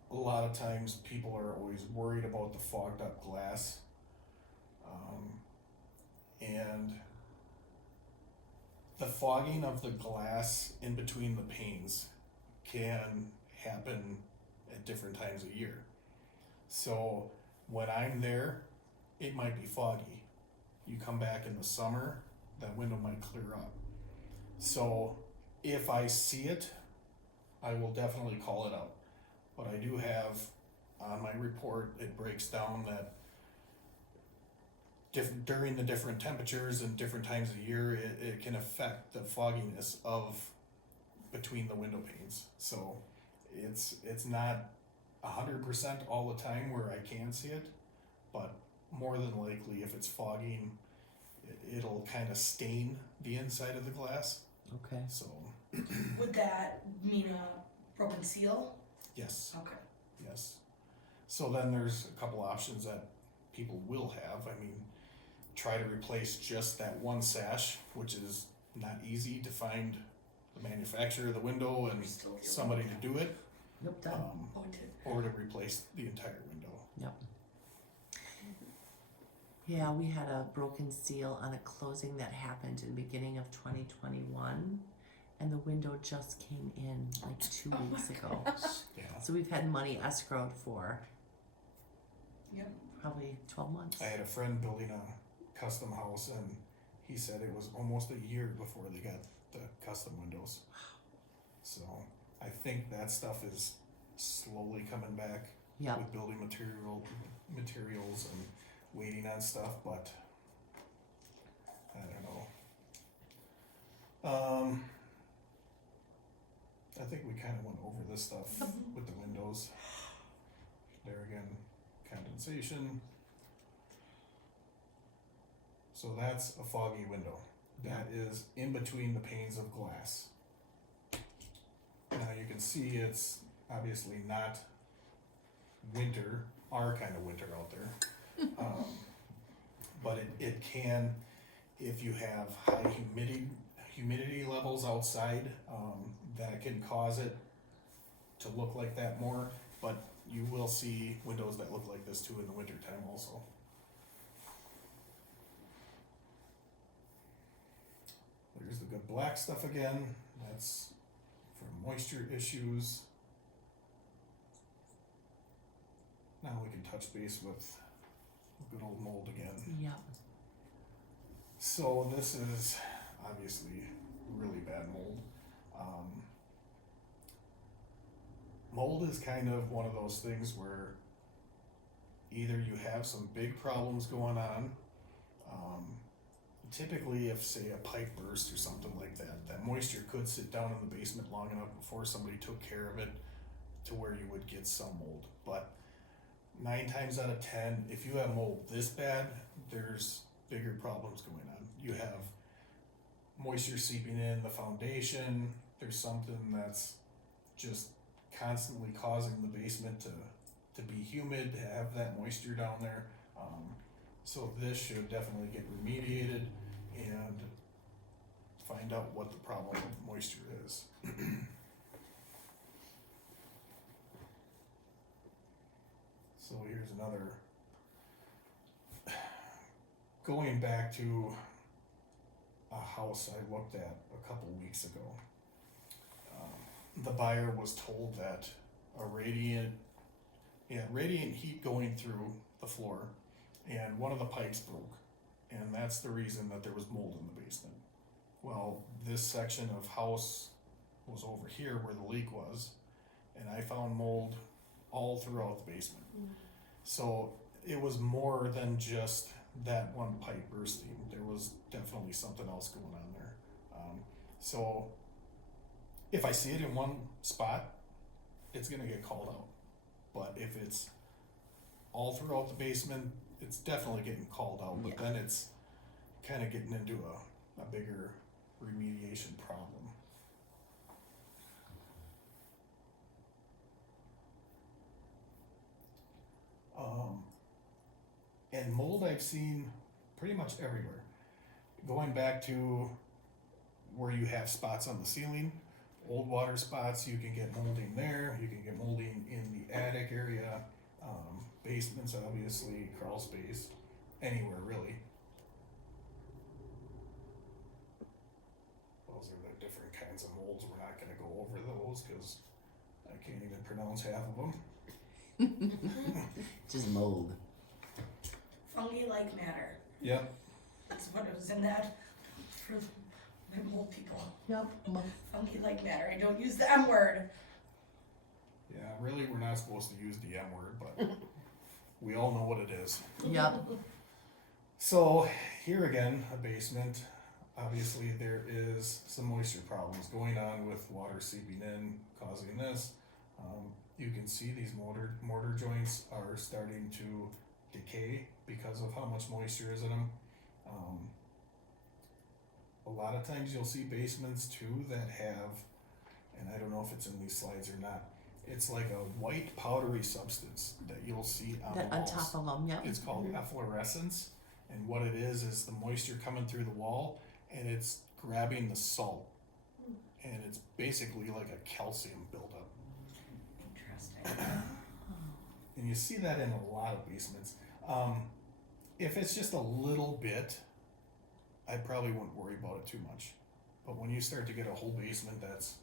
A lot of times people are always worried about the fogged up glass. And the fogging of the glass in between the panes can happen at different times of year. So when I'm there, it might be foggy. You come back in the summer, that window might clear up. So if I see it, I will definitely call it out. But I do have on my report, it breaks down that during the different temperatures and different times of year, it can affect the fogginess of between the window panes. So it's not 100% all the time where I can see it, but more than likely if it's fogging, it'll kind of stain the inside of the glass. Okay. So Would that mean a broken seal? yes, Okay. yes. So then there's a couple options that people will have. I mean, try to replace just that one sash, which is not easy to find the manufacturer of the window and Still here. somebody to do it, Nope, done. Oh, it did. or to replace the entire window. Yep. Yeah, we had a broken seal on a closing that happened in the beginning of 2021, and the window just came in like 2 weeks ago. Yeah. So we've had money escrowed for Yep. probably 12 months. I had a friend building a custom house, and he said it was almost a year before they got the custom windows. So I think that stuff is slowly coming back Yep. with building materials and waiting on stuff, but I don't know. I think we kind of went over this stuff with the windows. There again, condensation. So that's a foggy window. That is in between the panes of glass. Now you can see it's obviously not winter, our kind of winter out there. But it can, if you have high humidity levels outside, that can cause it to look like that more. But you will see windows that look like this too in the winter time also. There's the good black stuff again. That's for moisture issues. Now we can touch base with good old mold again. Yep. So this is obviously really bad mold. Mold is kind of one of those things where either you have some big problems going on. Typically if say a pipe burst or something like that, that moisture could sit down in the basement long enough before somebody took care of it to where you would get some mold. But 9 times out of 10, if you have mold this bad, there's bigger problems going on. You have moisture seeping in the foundation. There's something that's just constantly causing the basement to be humid, to have that moisture down there. So this should definitely get remediated and find out what the problem with moisture is. So here's another, going back to a house I looked at a couple weeks ago. The buyer was told that radiant heat going through the floor, and one of the pipes broke, and that's the reason that there was mold in the basement. Well, this section of house was over here where the leak was, and I found mold all throughout the basement. So it was more than just that one pipe bursting. There was definitely something else going on there. So if I see it in one spot, it's gonna get called out. But if it's all throughout the basement, it's definitely getting called out. But then it's kind of getting into a bigger remediation problem. And mold I've seen pretty much everywhere. Going back to where you have spots on the ceiling, old water spots, you can get molding there, you can get molding in the attic area, basements obviously, crawl space, anywhere really. Those are the different kinds of molds, we're not gonna go over those because I can't even pronounce half of them. Just mold. Fungi-like matter. Yep. That's what it was in that for the mold people. Yep. Fungi-like matter. I don't use the M word. Yeah, really, we're not supposed to use the M word, but we all know what it is. Yep. So here again, a basement. Obviously, there is some moisture problems going on with water seeping in, causing this. You can see these mortar joints are starting to decay because of how much moisture is in them. A lot of times you'll see basements too that have, and I don't know if it's in these slides or not, it's like a white powdery substance that you'll see on the On walls. top of them, yep. It's called efflorescence, and what it is the moisture coming through the wall, and it's grabbing the salt, and it's basically like a calcium buildup. Interesting. And you see that in a lot of basements. If it's just a little bit, I probably wouldn't worry about it too much. But when you start to get a whole basement that's,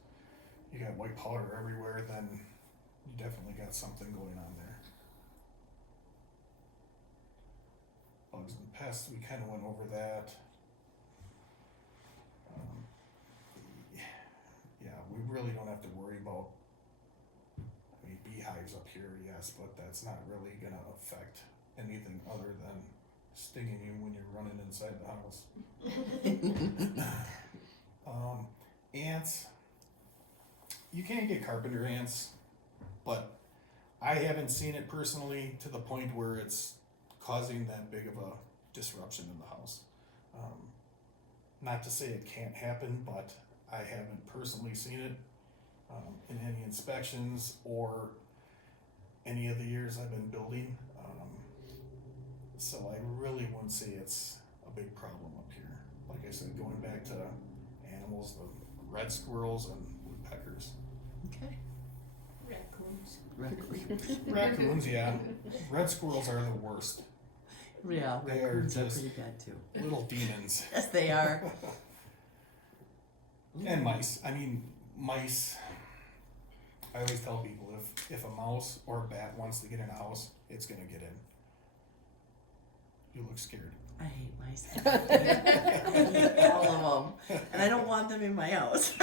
you got white powder everywhere, then you definitely got something going on there. Bugs and pests, we kind of went over that. Yeah, we really don't have to worry about, I mean, beehives up here, yes, but that's not really gonna affect anything other than stinging you when you're running inside the house. Ants, you can get carpenter ants, but I haven't seen it personally to the point where it's causing that big of a disruption in the house. Not to say it can't happen, but I haven't personally seen it in any inspections or any of the years I've been building. So I really wouldn't say it's a big problem up here. Like I said, going back to animals, the red squirrels and woodpeckers. Okay. Raccoons. Raccoons, yeah. Red squirrels are the worst. Yeah, They are raccoons are just- pretty bad too. Little demons. Yes, they are. And mice. I mean, mice. I always tell people if a mouse or a bat wants to get in a house, it's gonna get in. You look scared. I hate mice. I hate all of them, and I don't want them in my house.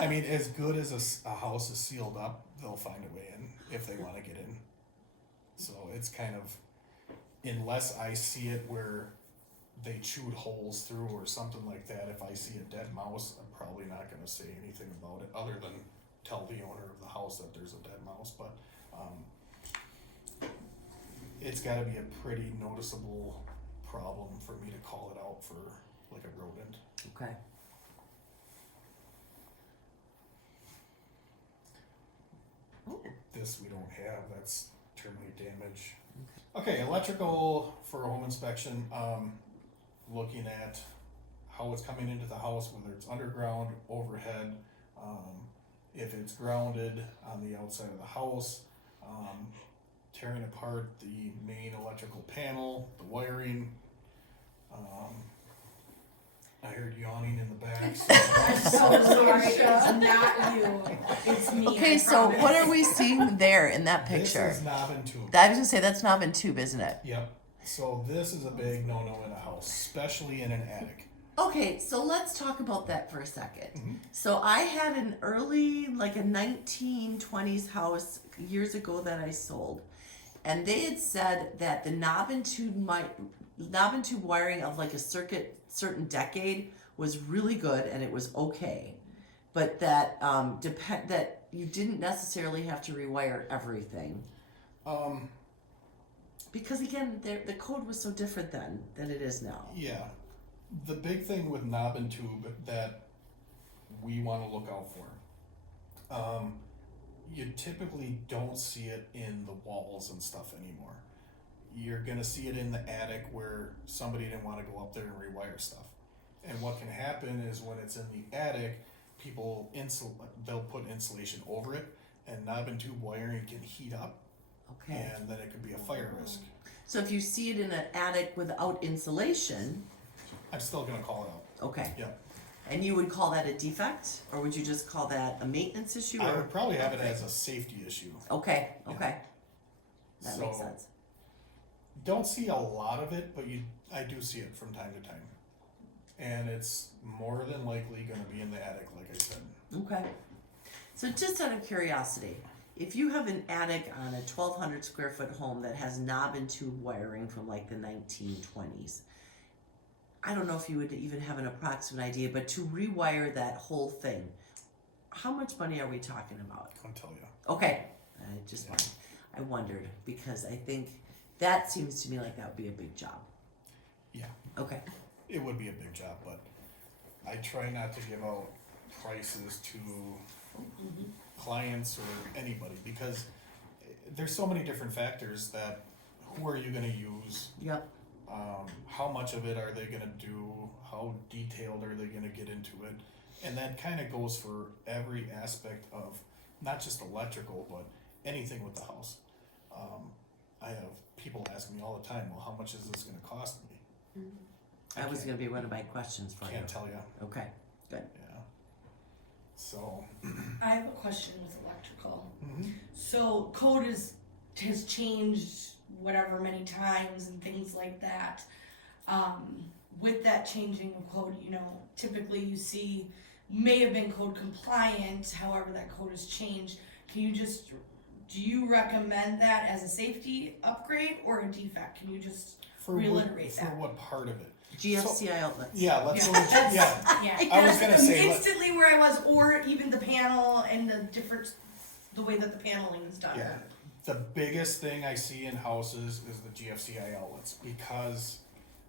I mean, as good as a house is sealed up, they'll find a way in if they want to get in. So it's kind of, unless I see it where they chewed holes through or something like that, if I see a dead mouse, I'm probably not going to say anything about it other than tell the owner of the house that there's a dead mouse. But it's got to be a pretty noticeable problem for me to call it out for like a rodent. Okay. This we don't have, that's termite damage. Okay, electrical for a home inspection, looking at how it's coming into the house, whether it's underground, overhead, if it's grounded on the outside of the house, tearing apart the main electrical panel, the wiring. I heard yawning in the back. So I'm so sorry. It's not you. It's me. Okay, I so promise. what are we seeing there in that picture? This is knob and tube. I was gonna say that's knob and tube, isn't it? Yep. So this is a big no-no in a house, especially in an attic. Okay, so let's talk about that for a second. Mhm. So I had an early, like a 1920s house years ago that I sold, and they had said that the knob and tube wiring of like a certain decade was really good and it was okay, but that that you didn't necessarily have to rewire everything. Because again, the code was so different then than it is now. Yeah. The big thing with knob and tube that we want to look out for, you typically don't see it in the walls and stuff anymore. You're gonna see it in the attic where somebody didn't want to go up there and rewire stuff. And what can happen is when it's in the attic, people they'll put insulation over it, and knob and tube wiring can heat up, Okay. and then it could be a fire risk. So if you see it in an attic without insulation, I'm still gonna call it out. okay. Yeah. And you would call that a defect, or would you just call that a maintenance issue? I Or would probably have it as a safety issue. okay, okay. That So- makes sense. Don't see a lot of it, but I do see it from time to time. And it's more than likely gonna be in the attic, like I said. Okay. So just out of curiosity, if you have an attic on a 1,200 square foot home that has knob and tube wiring from like the 1920s, I don't know if you would even have an approximate idea, but to rewire that whole thing, how much money are we talking about? I'll tell you. Okay, I wondered because I think that seems to me like that would be a big job. Yeah, Okay. it would be a big job, but I try not to give out prices to clients or anybody because there's so many different factors that who are you gonna use? Yep. How much of it are they gonna do? How detailed are they gonna get into it? And that kind of goes for every aspect of not just electrical, but anything with the house. I have people ask me all the time, well, how much is this gonna cost me? That was going to be one of my questions for you. Can't tell you, Okay, good. yeah. So, I have a question with electrical. mhm. So code has changed whatever many times and things like that. With that changing of code, typically you see may have been code compliant, however that code has changed. Do you recommend that as a safety upgrade or a defect? Can you just reiterate For that? what part of it? GFCI outlets. Yeah, let's go, That's- yeah, Yeah. I was gonna say, instantly where I was, or even the panel and the way that the paneling is done. yeah. The biggest thing I see in houses is the GFCI outlets, because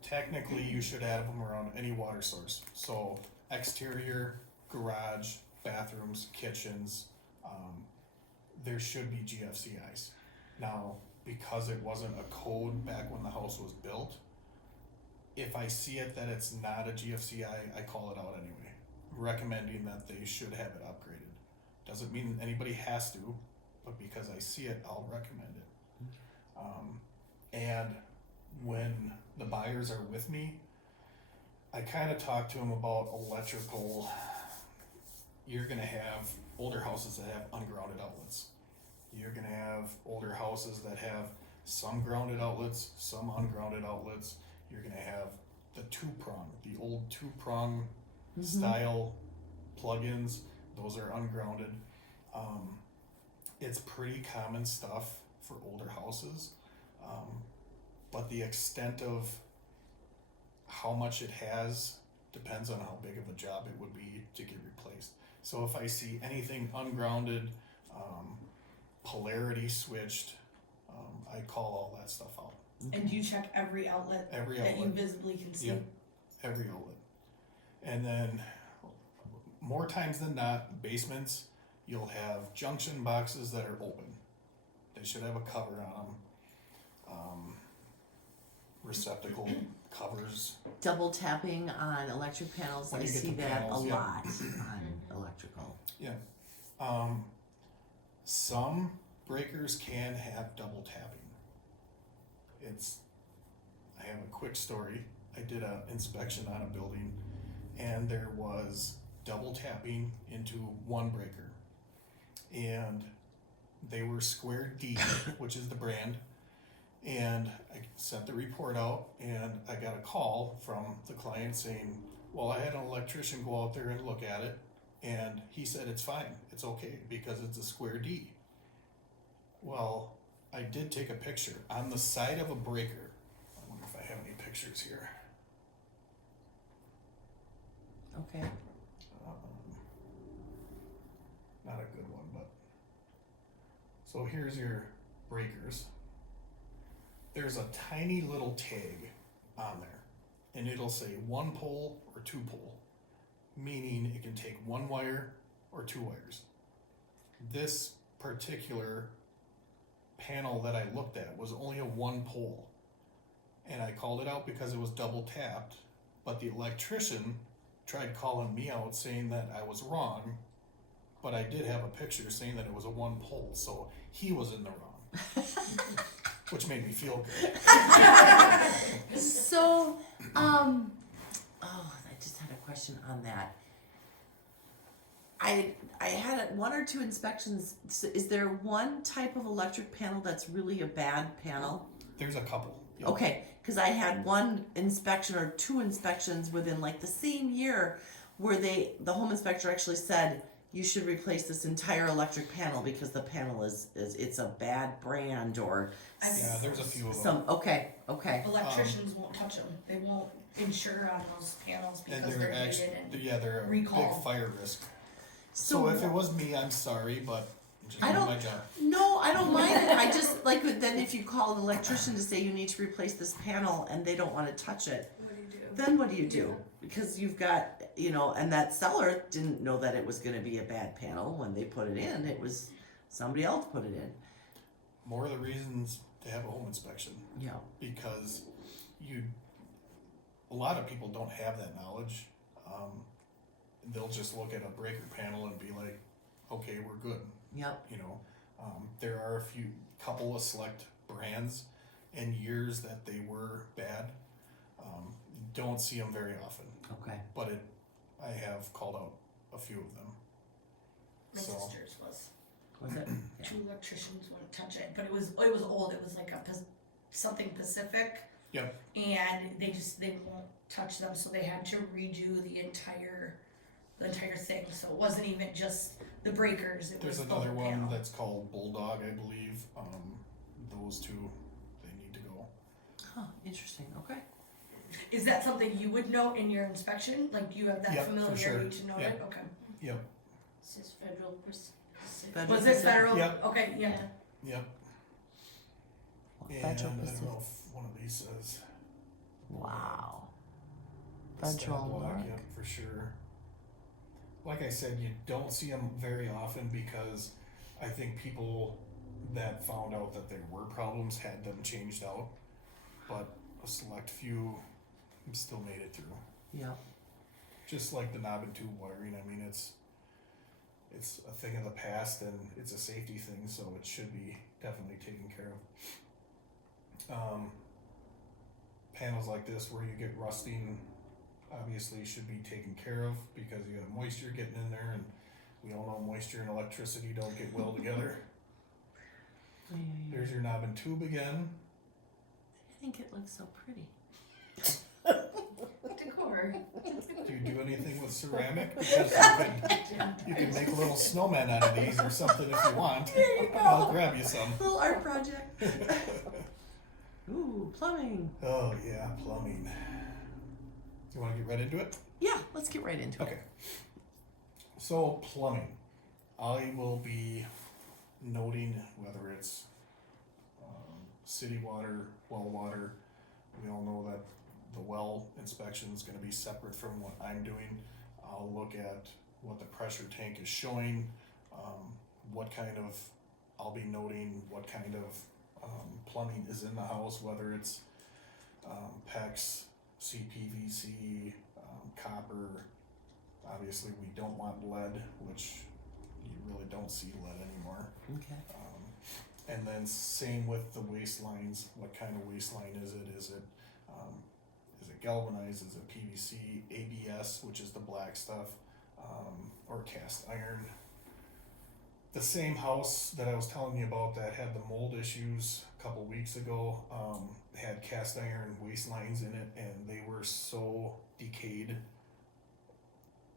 technically you should have them around any water source. So exterior, garage, bathrooms, kitchens, there should be GFCIs. Now, because it wasn't a code back when the house was built, if I see it that it's not a GFCI, I call it out anyway, recommending that they should have it upgraded. Doesn't mean anybody has to, but because I see it, I'll recommend it. And when the buyers are with me, I kind of talk to them about electrical. You're gonna have older houses that have ungrounded outlets. You're gonna have older houses that have some grounded outlets, some ungrounded outlets. You're gonna have the the old two-prong style plugins. Those are ungrounded. It's pretty common stuff for older houses, but the extent of how much it has depends on how big of a job it would be to get replaced. So if I see anything ungrounded, polarity switched, I call all that stuff out. And do you check every outlet Every that you outlet. visibly can see? Yep. Every outlet. And then more times than not, basements, you'll have junction boxes that are open. They should have a cover on them. Receptacle covers. Double tapping on electric panels. When I you get see the that panels, a yeah. lot on electrical. Some breakers can have double tapping. I have a quick story. I did an inspection on a building and there was double tapping into one breaker. And they were Square D, which is the brand. And I sent the report out and I got a call from the client saying, well, I had an electrician go out there and look at it and he said it's fine, it's okay, because it's a Square D. Well, I did take a picture on the side of a breaker. I wonder if I have any pictures here. Okay. Not a good one, but. So here's your breakers. There's a tiny little tag on there, and it'll say 1 pole or 2 pole, meaning it can take 1 wire or 2 wires. This particular panel that I looked at was only a 1 pole, and I called it out because it was double tapped, but the electrician tried calling me out saying that I was wrong, but I did have a picture saying that it was a 1 pole, so he was in the wrong. Which made me feel good. So, I just had a question on that. I I had one or two inspections. Is there one type of electric panel that's really a bad panel? There's a couple. Yep. Okay, because I had one inspection or two inspections within like the same year where the home inspector actually said you should replace this entire electric panel because the panel is it's a bad brand or Yeah, there's a few of them. some. Okay. Electricians won't touch them. They won't insure on those panels And because they're they're actually, dated they're a recall. big fire risk. So if it was me, I'm sorry, but I'm just I doing don't- my job. No, I don't mind it. I just like then if you call an electrician to say you need to replace this panel and they don't want to touch it, What do you do? then what do you do? Because you've got, and that seller didn't know that it was going to be a bad panel when they put it in. It was somebody else put it in. More of the reasons to have a home inspection, Yeah. because a lot of people don't have that knowledge. They'll just look at a breaker panel and be like, okay, we're good. Yep. There are a couple of select brands and years that they were bad. Don't see them very often, Okay. but I have called out a few of them. My So- sister's was. Was it? Yeah. Two electricians wouldn't touch it, but it was old. It was like something Pacific. Yep. And they won't touch them, so they had to redo the entire thing. So it wasn't even just the breakers. It There's was the another whole one panel. that's called Bulldog, I believe. Those two, they need to go. Huh. Interesting. Okay. Is that something you would note in your inspection? Like, do you have that Yep, for familiarity sure. to note Yep. it? Okay. Yep, This is federal specific. Federal Was it specific. federal? Yep. Okay, yeah. yep. And I Federal don't know Pacific. if one of these says. Wow. Stat Federal block, mark. yep, for sure. Like I said, you don't see them very often because I think people that found out that there were problems had them changed out, but a select few still made it through. Yep. Just like the knob and tube wiring, I mean, it's a thing of the past and it's a safety thing, so it should be definitely taken care of. Panels like this where you get rusting obviously should be taken care of because you have moisture getting in there, and we all know moisture and electricity don't get well together. There's your knob and tube again. I think it looks so pretty. Decor. Do you do anything with ceramic? Because you could make a little snowman out of these or something if you want. There you go. I'll grab you some. Little art project. Ooh, plumbing. Oh yeah, plumbing. You want to get right into it? Yeah, let's get right into it. Okay. So plumbing, I will be noting whether it's city water, well water. We all know that the well inspection is going to be separate from what I'm doing. I'll look at what the pressure tank is showing, I'll be noting what kind of plumbing is in the house, whether it's PEX, CPVC, copper. Obviously, we don't want lead, which you really don't see lead anymore. Okay. And then same with the waste lines. What kind of waste line is it? Is it galvanized? Is it PVC, ABS, which is the black stuff, or cast iron? The same house that I was telling you about that had the mold issues a couple weeks ago had cast iron waste lines in it, and they were so decayed,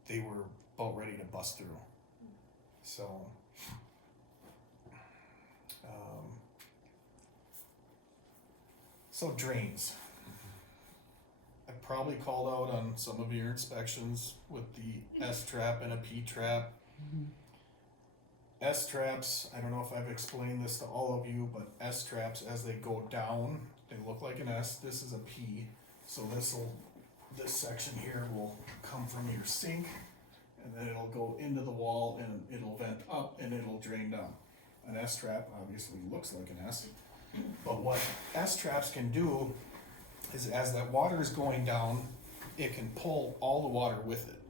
they were about ready to bust through. So drains. I probably called out on some of your inspections with the S-trap and a P-trap. S-traps, I don't know if I've explained this to all of you, but S-traps, as they go down, they look like an S. This is a P. So this section here will come from your sink, and then it'll go into the wall, and it'll vent up, and it'll drain down. An S-trap obviously looks like an S, but what S-traps can do is as that water is going down, it can pull all the water with it,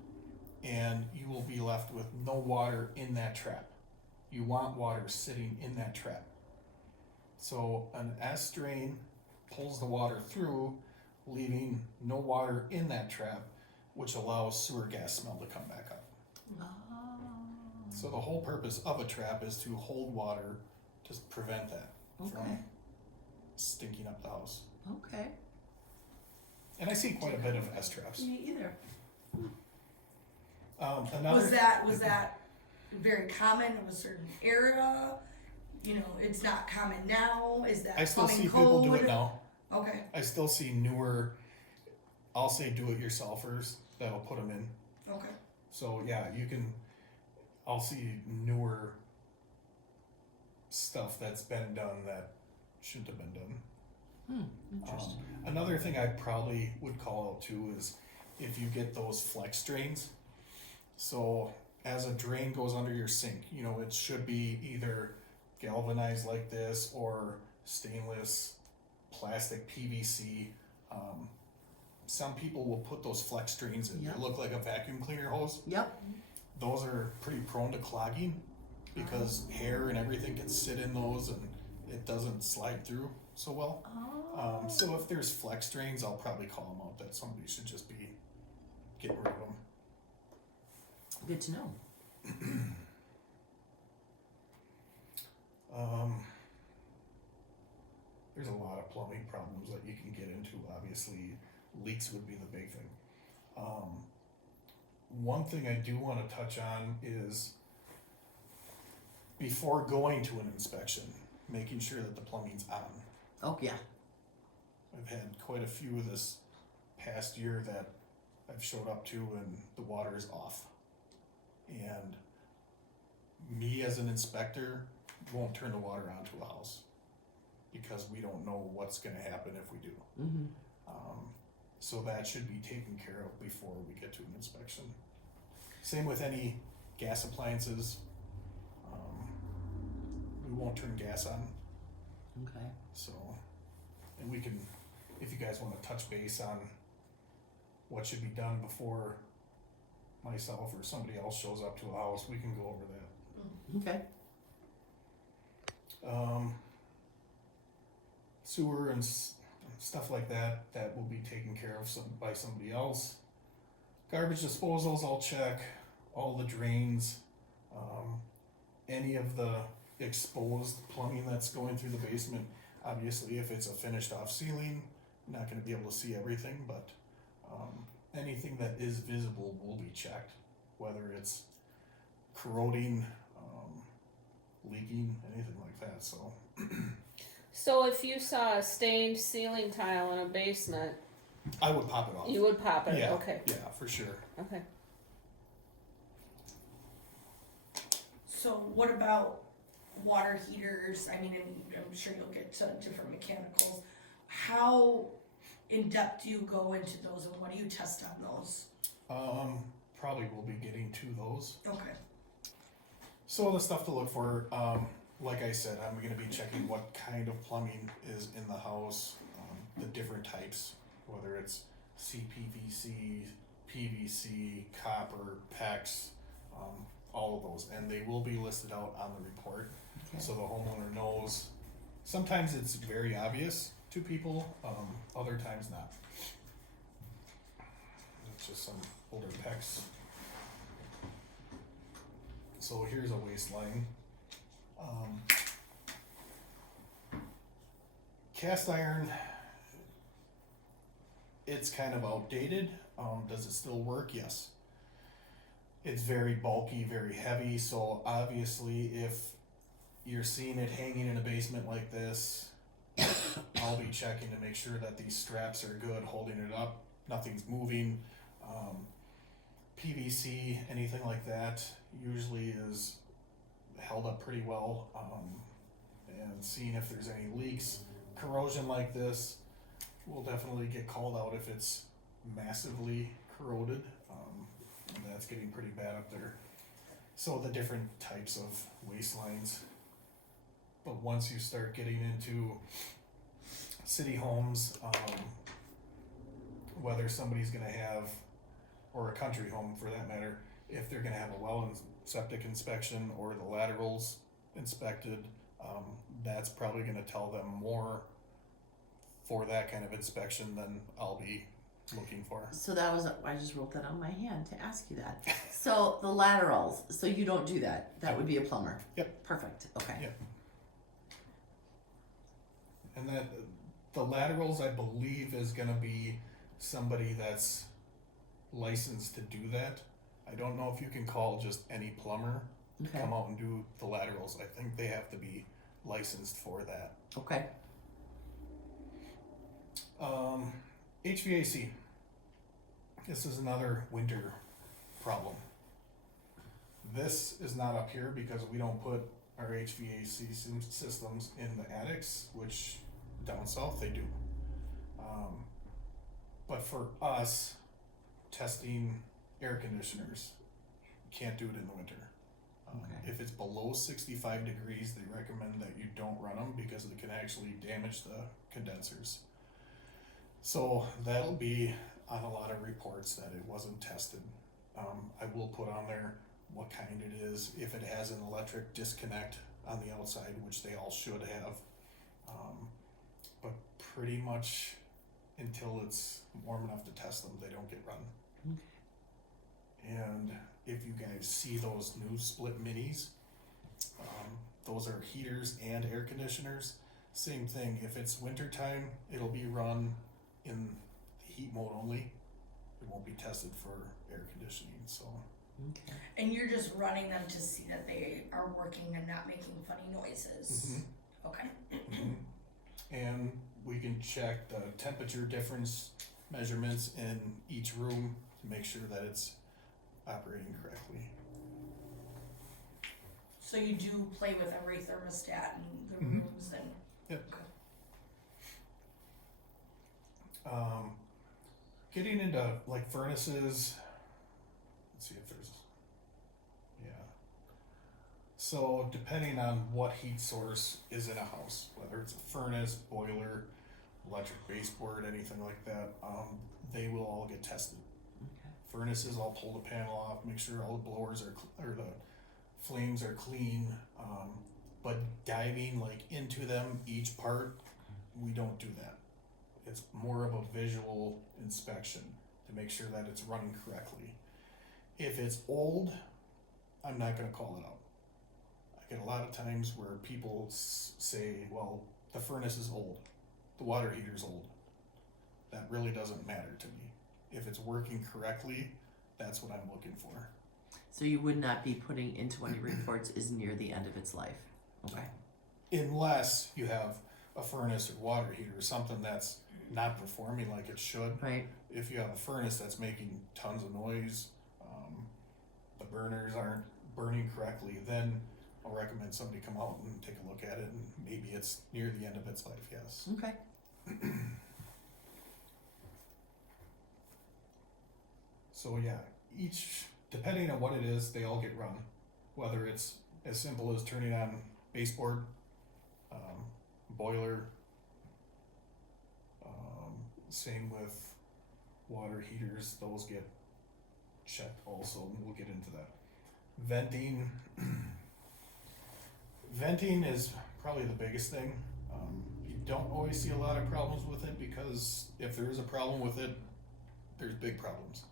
and you will be left with no water in that trap. You want water sitting in that trap. So an S drain pulls the water through, leaving no water in that trap, which allows sewer gas smell to come back up. So the whole purpose of a trap is to hold water to prevent that Okay, from stinking up the house. okay. And I see quite a bit of S traps. Me either. Another Was that very common in a certain era? You know, it's not common now. Is that I still plumbing see people do code? it now. Okay, I still see newer, I'll say do-it-yourselfers that'll put them in. okay. So yeah, I'll see newer stuff that's been done that shouldn't have been done. Interesting. Another thing I probably would call out too is if you get those flex drains. So as a drain goes under your sink, you know, it should be either galvanized like this or stainless, plastic, PVC. Some people will put those flex drains in. Yep. They look like a vacuum cleaner hose. Yep. Those are pretty prone to clogging because hair and everything can sit in those and it doesn't slide through so well. So if there's flex drains, I'll probably call them out that somebody should just be getting rid of them. Good to know. There's a lot of plumbing problems that you can get into. Obviously, leaks would be the big thing. One thing I do want to touch on is before going to an inspection, making sure that the plumbing's on. Oh, yeah. I've had quite a few this past year that I've showed up to and the water is off. And me as an inspector won't turn the water on to a house because we don't know what's gonna happen if we do. Mm-hmm. So that should be taken care of before we get to an inspection. Same with any gas appliances. We won't turn gas on, Okay. so, and we can, if you guys wanna touch base on what should be done before myself or somebody else shows up to a house, we can go over that. Okay. Sewer and stuff like that, that will be taken care of by somebody else. Garbage disposals, I'll check, all the drains, any of the exposed plumbing that's going through the basement. Obviously, if it's a finished off ceiling, you're not gonna be able to see everything, but, anything that is visible will be checked, whether it's corroding, leaking, anything like that, so. So if you saw a stained ceiling tile in a basement, I would pop it off. you would pop it, Yeah, okay, yeah, for sure. okay. So what about water heaters? I mean, and I'm sure you'll get to different mechanicals. How in depth do you go into those and what do you test on those? Probably will be getting to those. Okay. So the stuff to look for, like I said, I'm gonna be checking what kind of plumbing is in the house, the different types, whether it's CPVC, PVC, copper, PEX, all of those, and they will be listed out on the report, Okay. so the homeowner knows. Sometimes it's very obvious to people, other times not. It's just some older PEX. So here's a waistline. Cast iron, it's kind of outdated. Does it still work? Yes. It's very bulky, very heavy, so obviously if you're seeing it hanging in a basement like this, I'll be checking to make sure that these straps are good, holding it up, nothing's moving. PVC, anything like that, usually is held up pretty well, and seeing if there's any leaks. Corrosion like this will definitely get called out if it's massively corroded. And that's getting pretty bad up there. So the different types of waistlines. But once you start getting into city homes, whether somebody's gonna have, or a country home for that matter, if they're gonna have a well and septic inspection or the laterals inspected, that's probably gonna tell them more for that kind of inspection than I'll be looking for. So that was, I just wrote that on my hand to ask you that. So the laterals, so you don't do that. That would be a plumber. Yep. Perfect, okay. Yep. And that, the laterals, I believe, is gonna be somebody that's licensed to do that. I don't know if you can call just any plumber to Okay, come out and do the laterals. I think they have to be licensed for that. okay. HVAC. This is another winter problem. This is not up here because we don't put our HVAC systems in the attics, which down south they do. But for us, testing air conditioners, can't do it in the winter. Okay. If it's below 65 degrees, they recommend that you don't run them because it can actually damage the condensers. So that'll be on a lot of reports that it wasn't tested. I will put on there what kind it is, if it has an electric disconnect on the outside, which they all should have. But pretty much until it's warm enough to test them, they don't get run. And if you guys see those new split minis, those are heaters and air conditioners. Same thing, if it's winter time, it'll be run in the heat mode only. It won't be tested for air conditioning, so. Okay. And you're just running them to see that they are working and not making funny noises. Okay. And we can check the temperature difference measurements in each room to make sure that it's operating correctly. So you do play with every thermostat in the Mhm. rooms and. Yep. Okay. Getting into like furnaces, let's see if there's, yeah. So depending on what heat source is in a house, whether it's a furnace, boiler, electric baseboard, anything like that, they will all get tested. Okay. Furnaces, I'll pull the panel off, make sure all the blowers are, or the flames are clean, but diving like into them, each part, we don't do that. It's more of a visual inspection to make sure that it's running correctly. If it's old, I'm not gonna call it out. I get a lot of times where people say, well, the furnace is old, the water heater's old. That really doesn't matter to me. If it's working correctly, that's what I'm looking for. So you would not be putting into any reports is near the end of its life. Okay. Unless you have a furnace or water heater or something that's not performing like it should. Right. If you have a furnace that's making tons of noise, the burners aren't burning correctly, then I'll recommend somebody come out and take a look at it, and maybe it's near the end of its life, yes. Okay. So yeah, each, depending on what it is, they all get run. Whether it's as simple as turning on baseboard, boiler, same with water heaters, those get checked also, and we'll get into that. Venting, venting is probably the biggest thing. You don't always see a lot of problems with it because if there is a problem with it, there's big problems.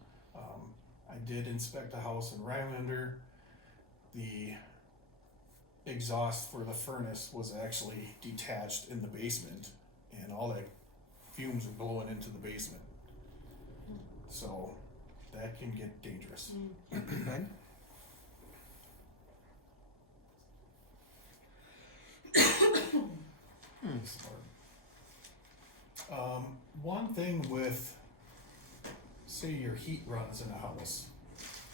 I did inspect a house in Rylander. The exhaust for the furnace was actually detached in the basement, and all that fumes are blowing into the basement. So that can get dangerous. Good. One thing with, say your heat runs in a house,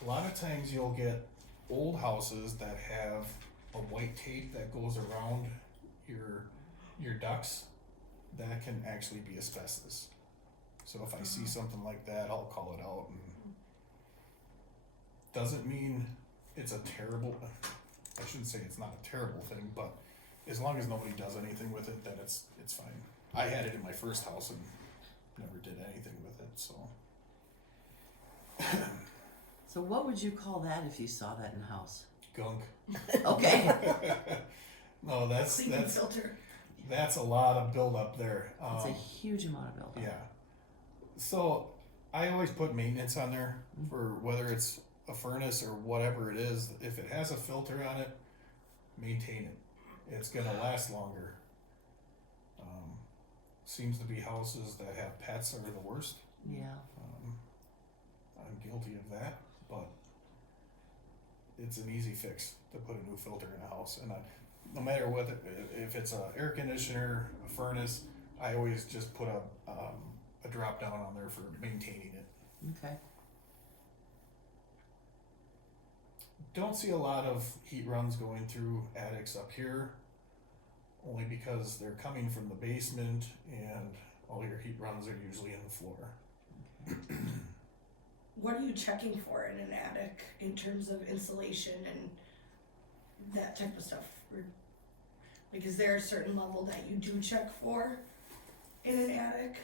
a lot of times you'll get old houses that have a white tape that goes around your ducts. That can actually be asbestos. So if I see something like that, I'll call it out. And doesn't mean it's a terrible, I shouldn't say it's not a terrible thing, but as long as nobody does anything with it, then it's fine. I had it in my first house and never did anything with it, so. So what would you call that if you saw that in a house? Gunk. Okay. No, Cleaning filter. that's a lot of buildup there. It's a huge amount of buildup. Yeah. So I always put maintenance on there for whether it's a furnace or whatever it is. If it has a filter on it, maintain it. It's gonna last longer. Seems to be houses that have pets are the worst. Yeah. I'm guilty of that, but it's an easy fix to put a new filter in a house. And no matter what, if it's a air conditioner, a furnace, I always just put a drop down on there for maintaining it. Okay. Don't see a lot of heat runs going through attics up here, only because they're coming from the basement and all your heat runs are usually in the floor. What are you checking for in an attic in terms of insulation and that type of stuff? Like, is there a certain level that you do check for in an attic?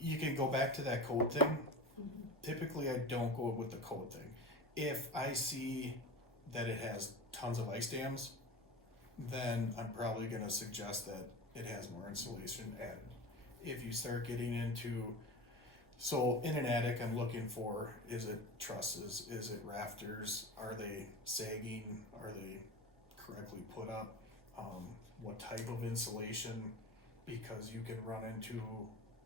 You can go back to that code thing. Typically, I don't go with the code thing. If I see that it has tons of ice dams, then I'm probably going to suggest that it has more insulation added. If you start getting into, so in an attic, I'm looking for, is it trusses? Is it rafters? Are they sagging? Are they correctly put up? What type of insulation? Because you can run into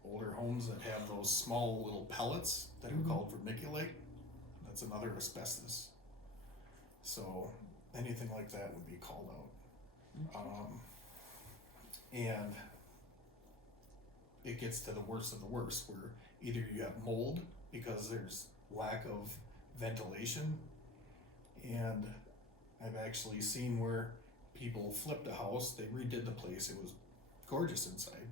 older homes that have those small little pellets that are called vermiculite. That's another asbestos. So anything like that would be called out. And it gets to the worst of the worst, where either you have mold because there's lack of ventilation, and I've actually seen where people flipped a house, they redid the place, it was gorgeous inside.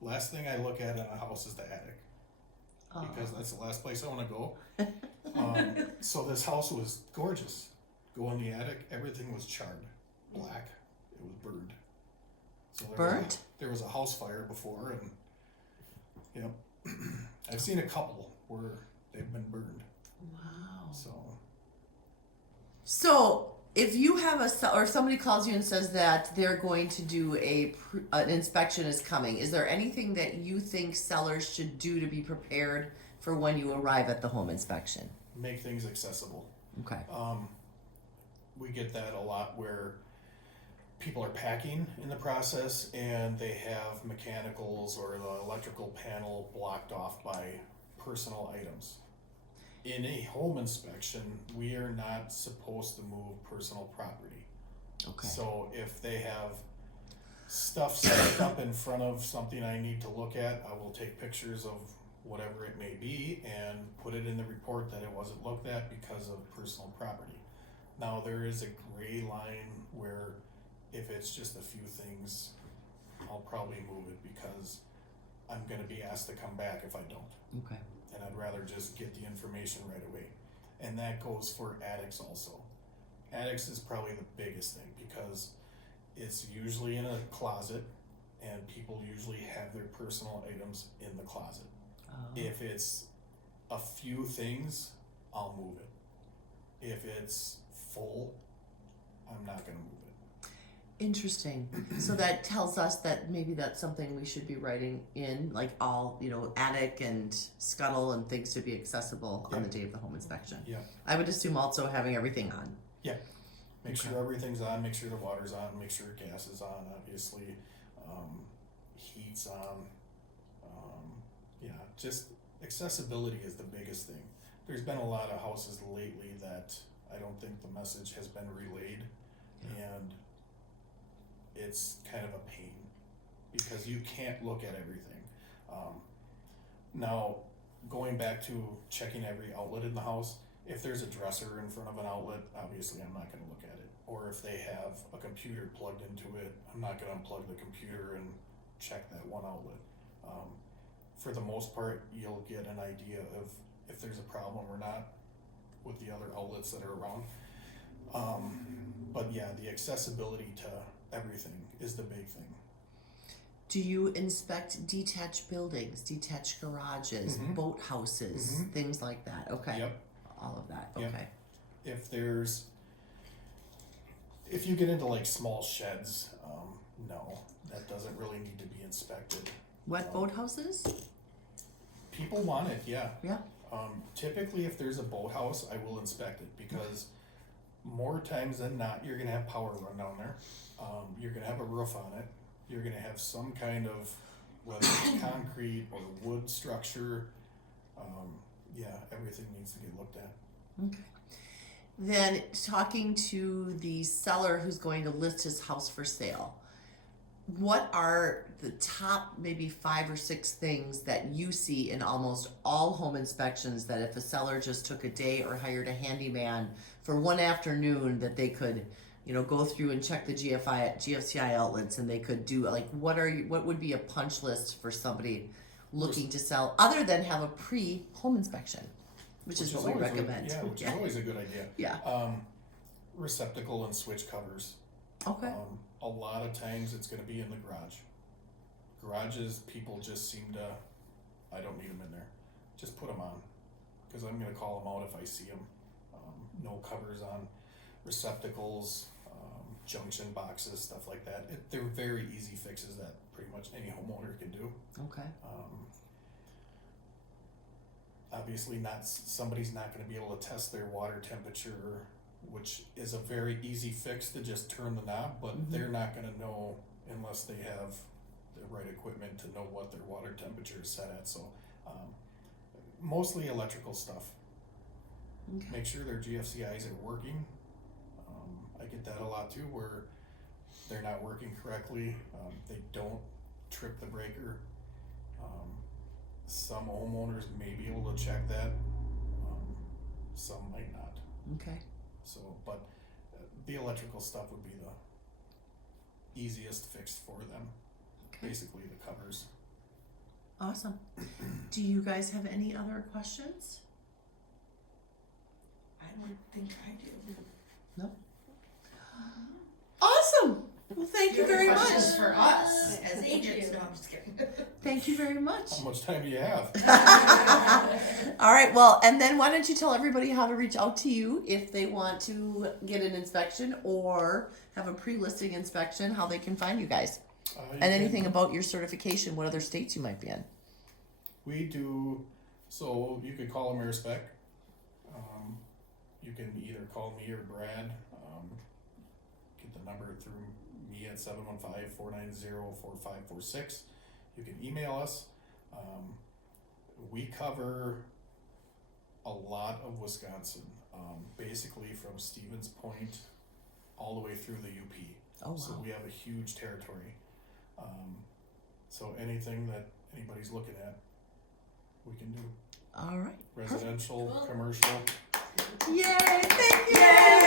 Last thing I look at in a house is the attic, because that's the last place I want to go. So this house was gorgeous. Go in the attic, everything was charred, black. It was burned. So there was a house fire before, and I've seen a couple where they've been burned. Wow. So if you have or somebody calls you and says that they're going to do an inspection is coming, is there anything that you think sellers should do to be prepared for when you arrive at the home inspection? make things accessible. Okay. We get that a lot where people are packing in the process and they have mechanicals or the electrical panel blocked off by personal items. In a home inspection, we are not supposed to move personal property. Okay. So if they have stuff stacked up in front of something I need to look at, I will take pictures of whatever it may be and put it in the report that it wasn't looked at because of personal property. Now there is a gray line where if it's just a few things, I'll probably move it because I'm gonna be asked to come back if I don't. Okay. And I'd rather just get the information right away. And that goes for attics also. Attics is probably the biggest thing because it's usually in a closet and people usually have their personal items in the closet. If it's a few things, I'll move it. If it's full, I'm not gonna move it. Interesting. So that tells us that maybe that's something we should be writing in, like all, attic and scuttle and things to be accessible on the day of the home inspection. Yeah. I would assume also having everything on. Yeah. Make sure everything's on, make sure the water's on, make sure gas is on, obviously, heat's on. Just accessibility is the biggest thing. There's been a lot of houses lately that I don't think the message has been relayed, and it's kind of a pain because you can't look at everything. Now, going back to checking every outlet in the house, if there's a dresser in front of an outlet, obviously I'm not going to look at it. Or if they have a computer plugged into it, I'm not going to unplug the computer and check that one outlet. For the most part, you'll get an idea of if there's a problem or not with the other outlets that are around. But yeah, the accessibility to everything is the big thing. Do you inspect detached buildings, detached garages, boat houses, things like that? Okay. Yep. All of that. Yep. Okay. If you get into like small sheds, no, that doesn't really need to be inspected. What boat houses? People want it, yeah. Yeah. Typically, if there's a boathouse, I will inspect it because more times than not, you're gonna have power run down there. You're gonna have a roof on it. You're gonna have some kind of, whether it's concrete or wood structure. Yeah, everything needs to get looked at. Okay. Then talking to the seller who's going to list his house for sale, what are the top maybe 5 or 6 things that you see in almost all home inspections that if a seller just took a day or hired a handyman for one afternoon that they could, go through and check the GFCI outlets and they could do, like, what would be a punch list for somebody looking to sell other than have a pre-home inspection, which is what we always recommend. Which is always a good idea. Yeah. Receptacle and switch covers. Okay. A lot of times it's gonna be in the garage. Garages, people just seem to, I don't need them in there. Just put them on, because I'm gonna call them out if I see them. No covers on receptacles, junction boxes, stuff like that. They're very easy fixes that pretty much any homeowner can do. Okay. Obviously somebody's not gonna be able to test their water temperature, which is a very easy fix to just turn the knob, but they're not gonna know unless they have the right equipment to know what their water temperature is set at, so, mostly electrical stuff. Okay. Make sure their GFCIs are working. I get that a lot too, where they're not working correctly, they don't trip the breaker. Some homeowners may be able to check that, some might not. Okay. So, but the electrical stuff would be the easiest fix for them. Okay. Basically the covers. Awesome. Do you guys have any other questions? I don't think I do. No. Awesome. Well, thank you very much. Questions for us as agents? No, I'm just kidding. Thank you very much. How much time do you have? All right. Well, and then why don't you tell everybody how to reach out to you if they want to get an inspection or have a pre-listing inspection, how they can find you guys, and anything about your certification, what other states you might be in. We do, so you could call AmeriSpec. You can either call me or Brad. Get the number through me at 715-490-4546. You can email us. We cover a lot of Wisconsin, basically from Stevens Point all the way through the UP. Oh, wow. So we have a huge territory. So anything that anybody's looking at, we can do. All right. Residential, Cool. commercial. Yay! Thank you. Yay!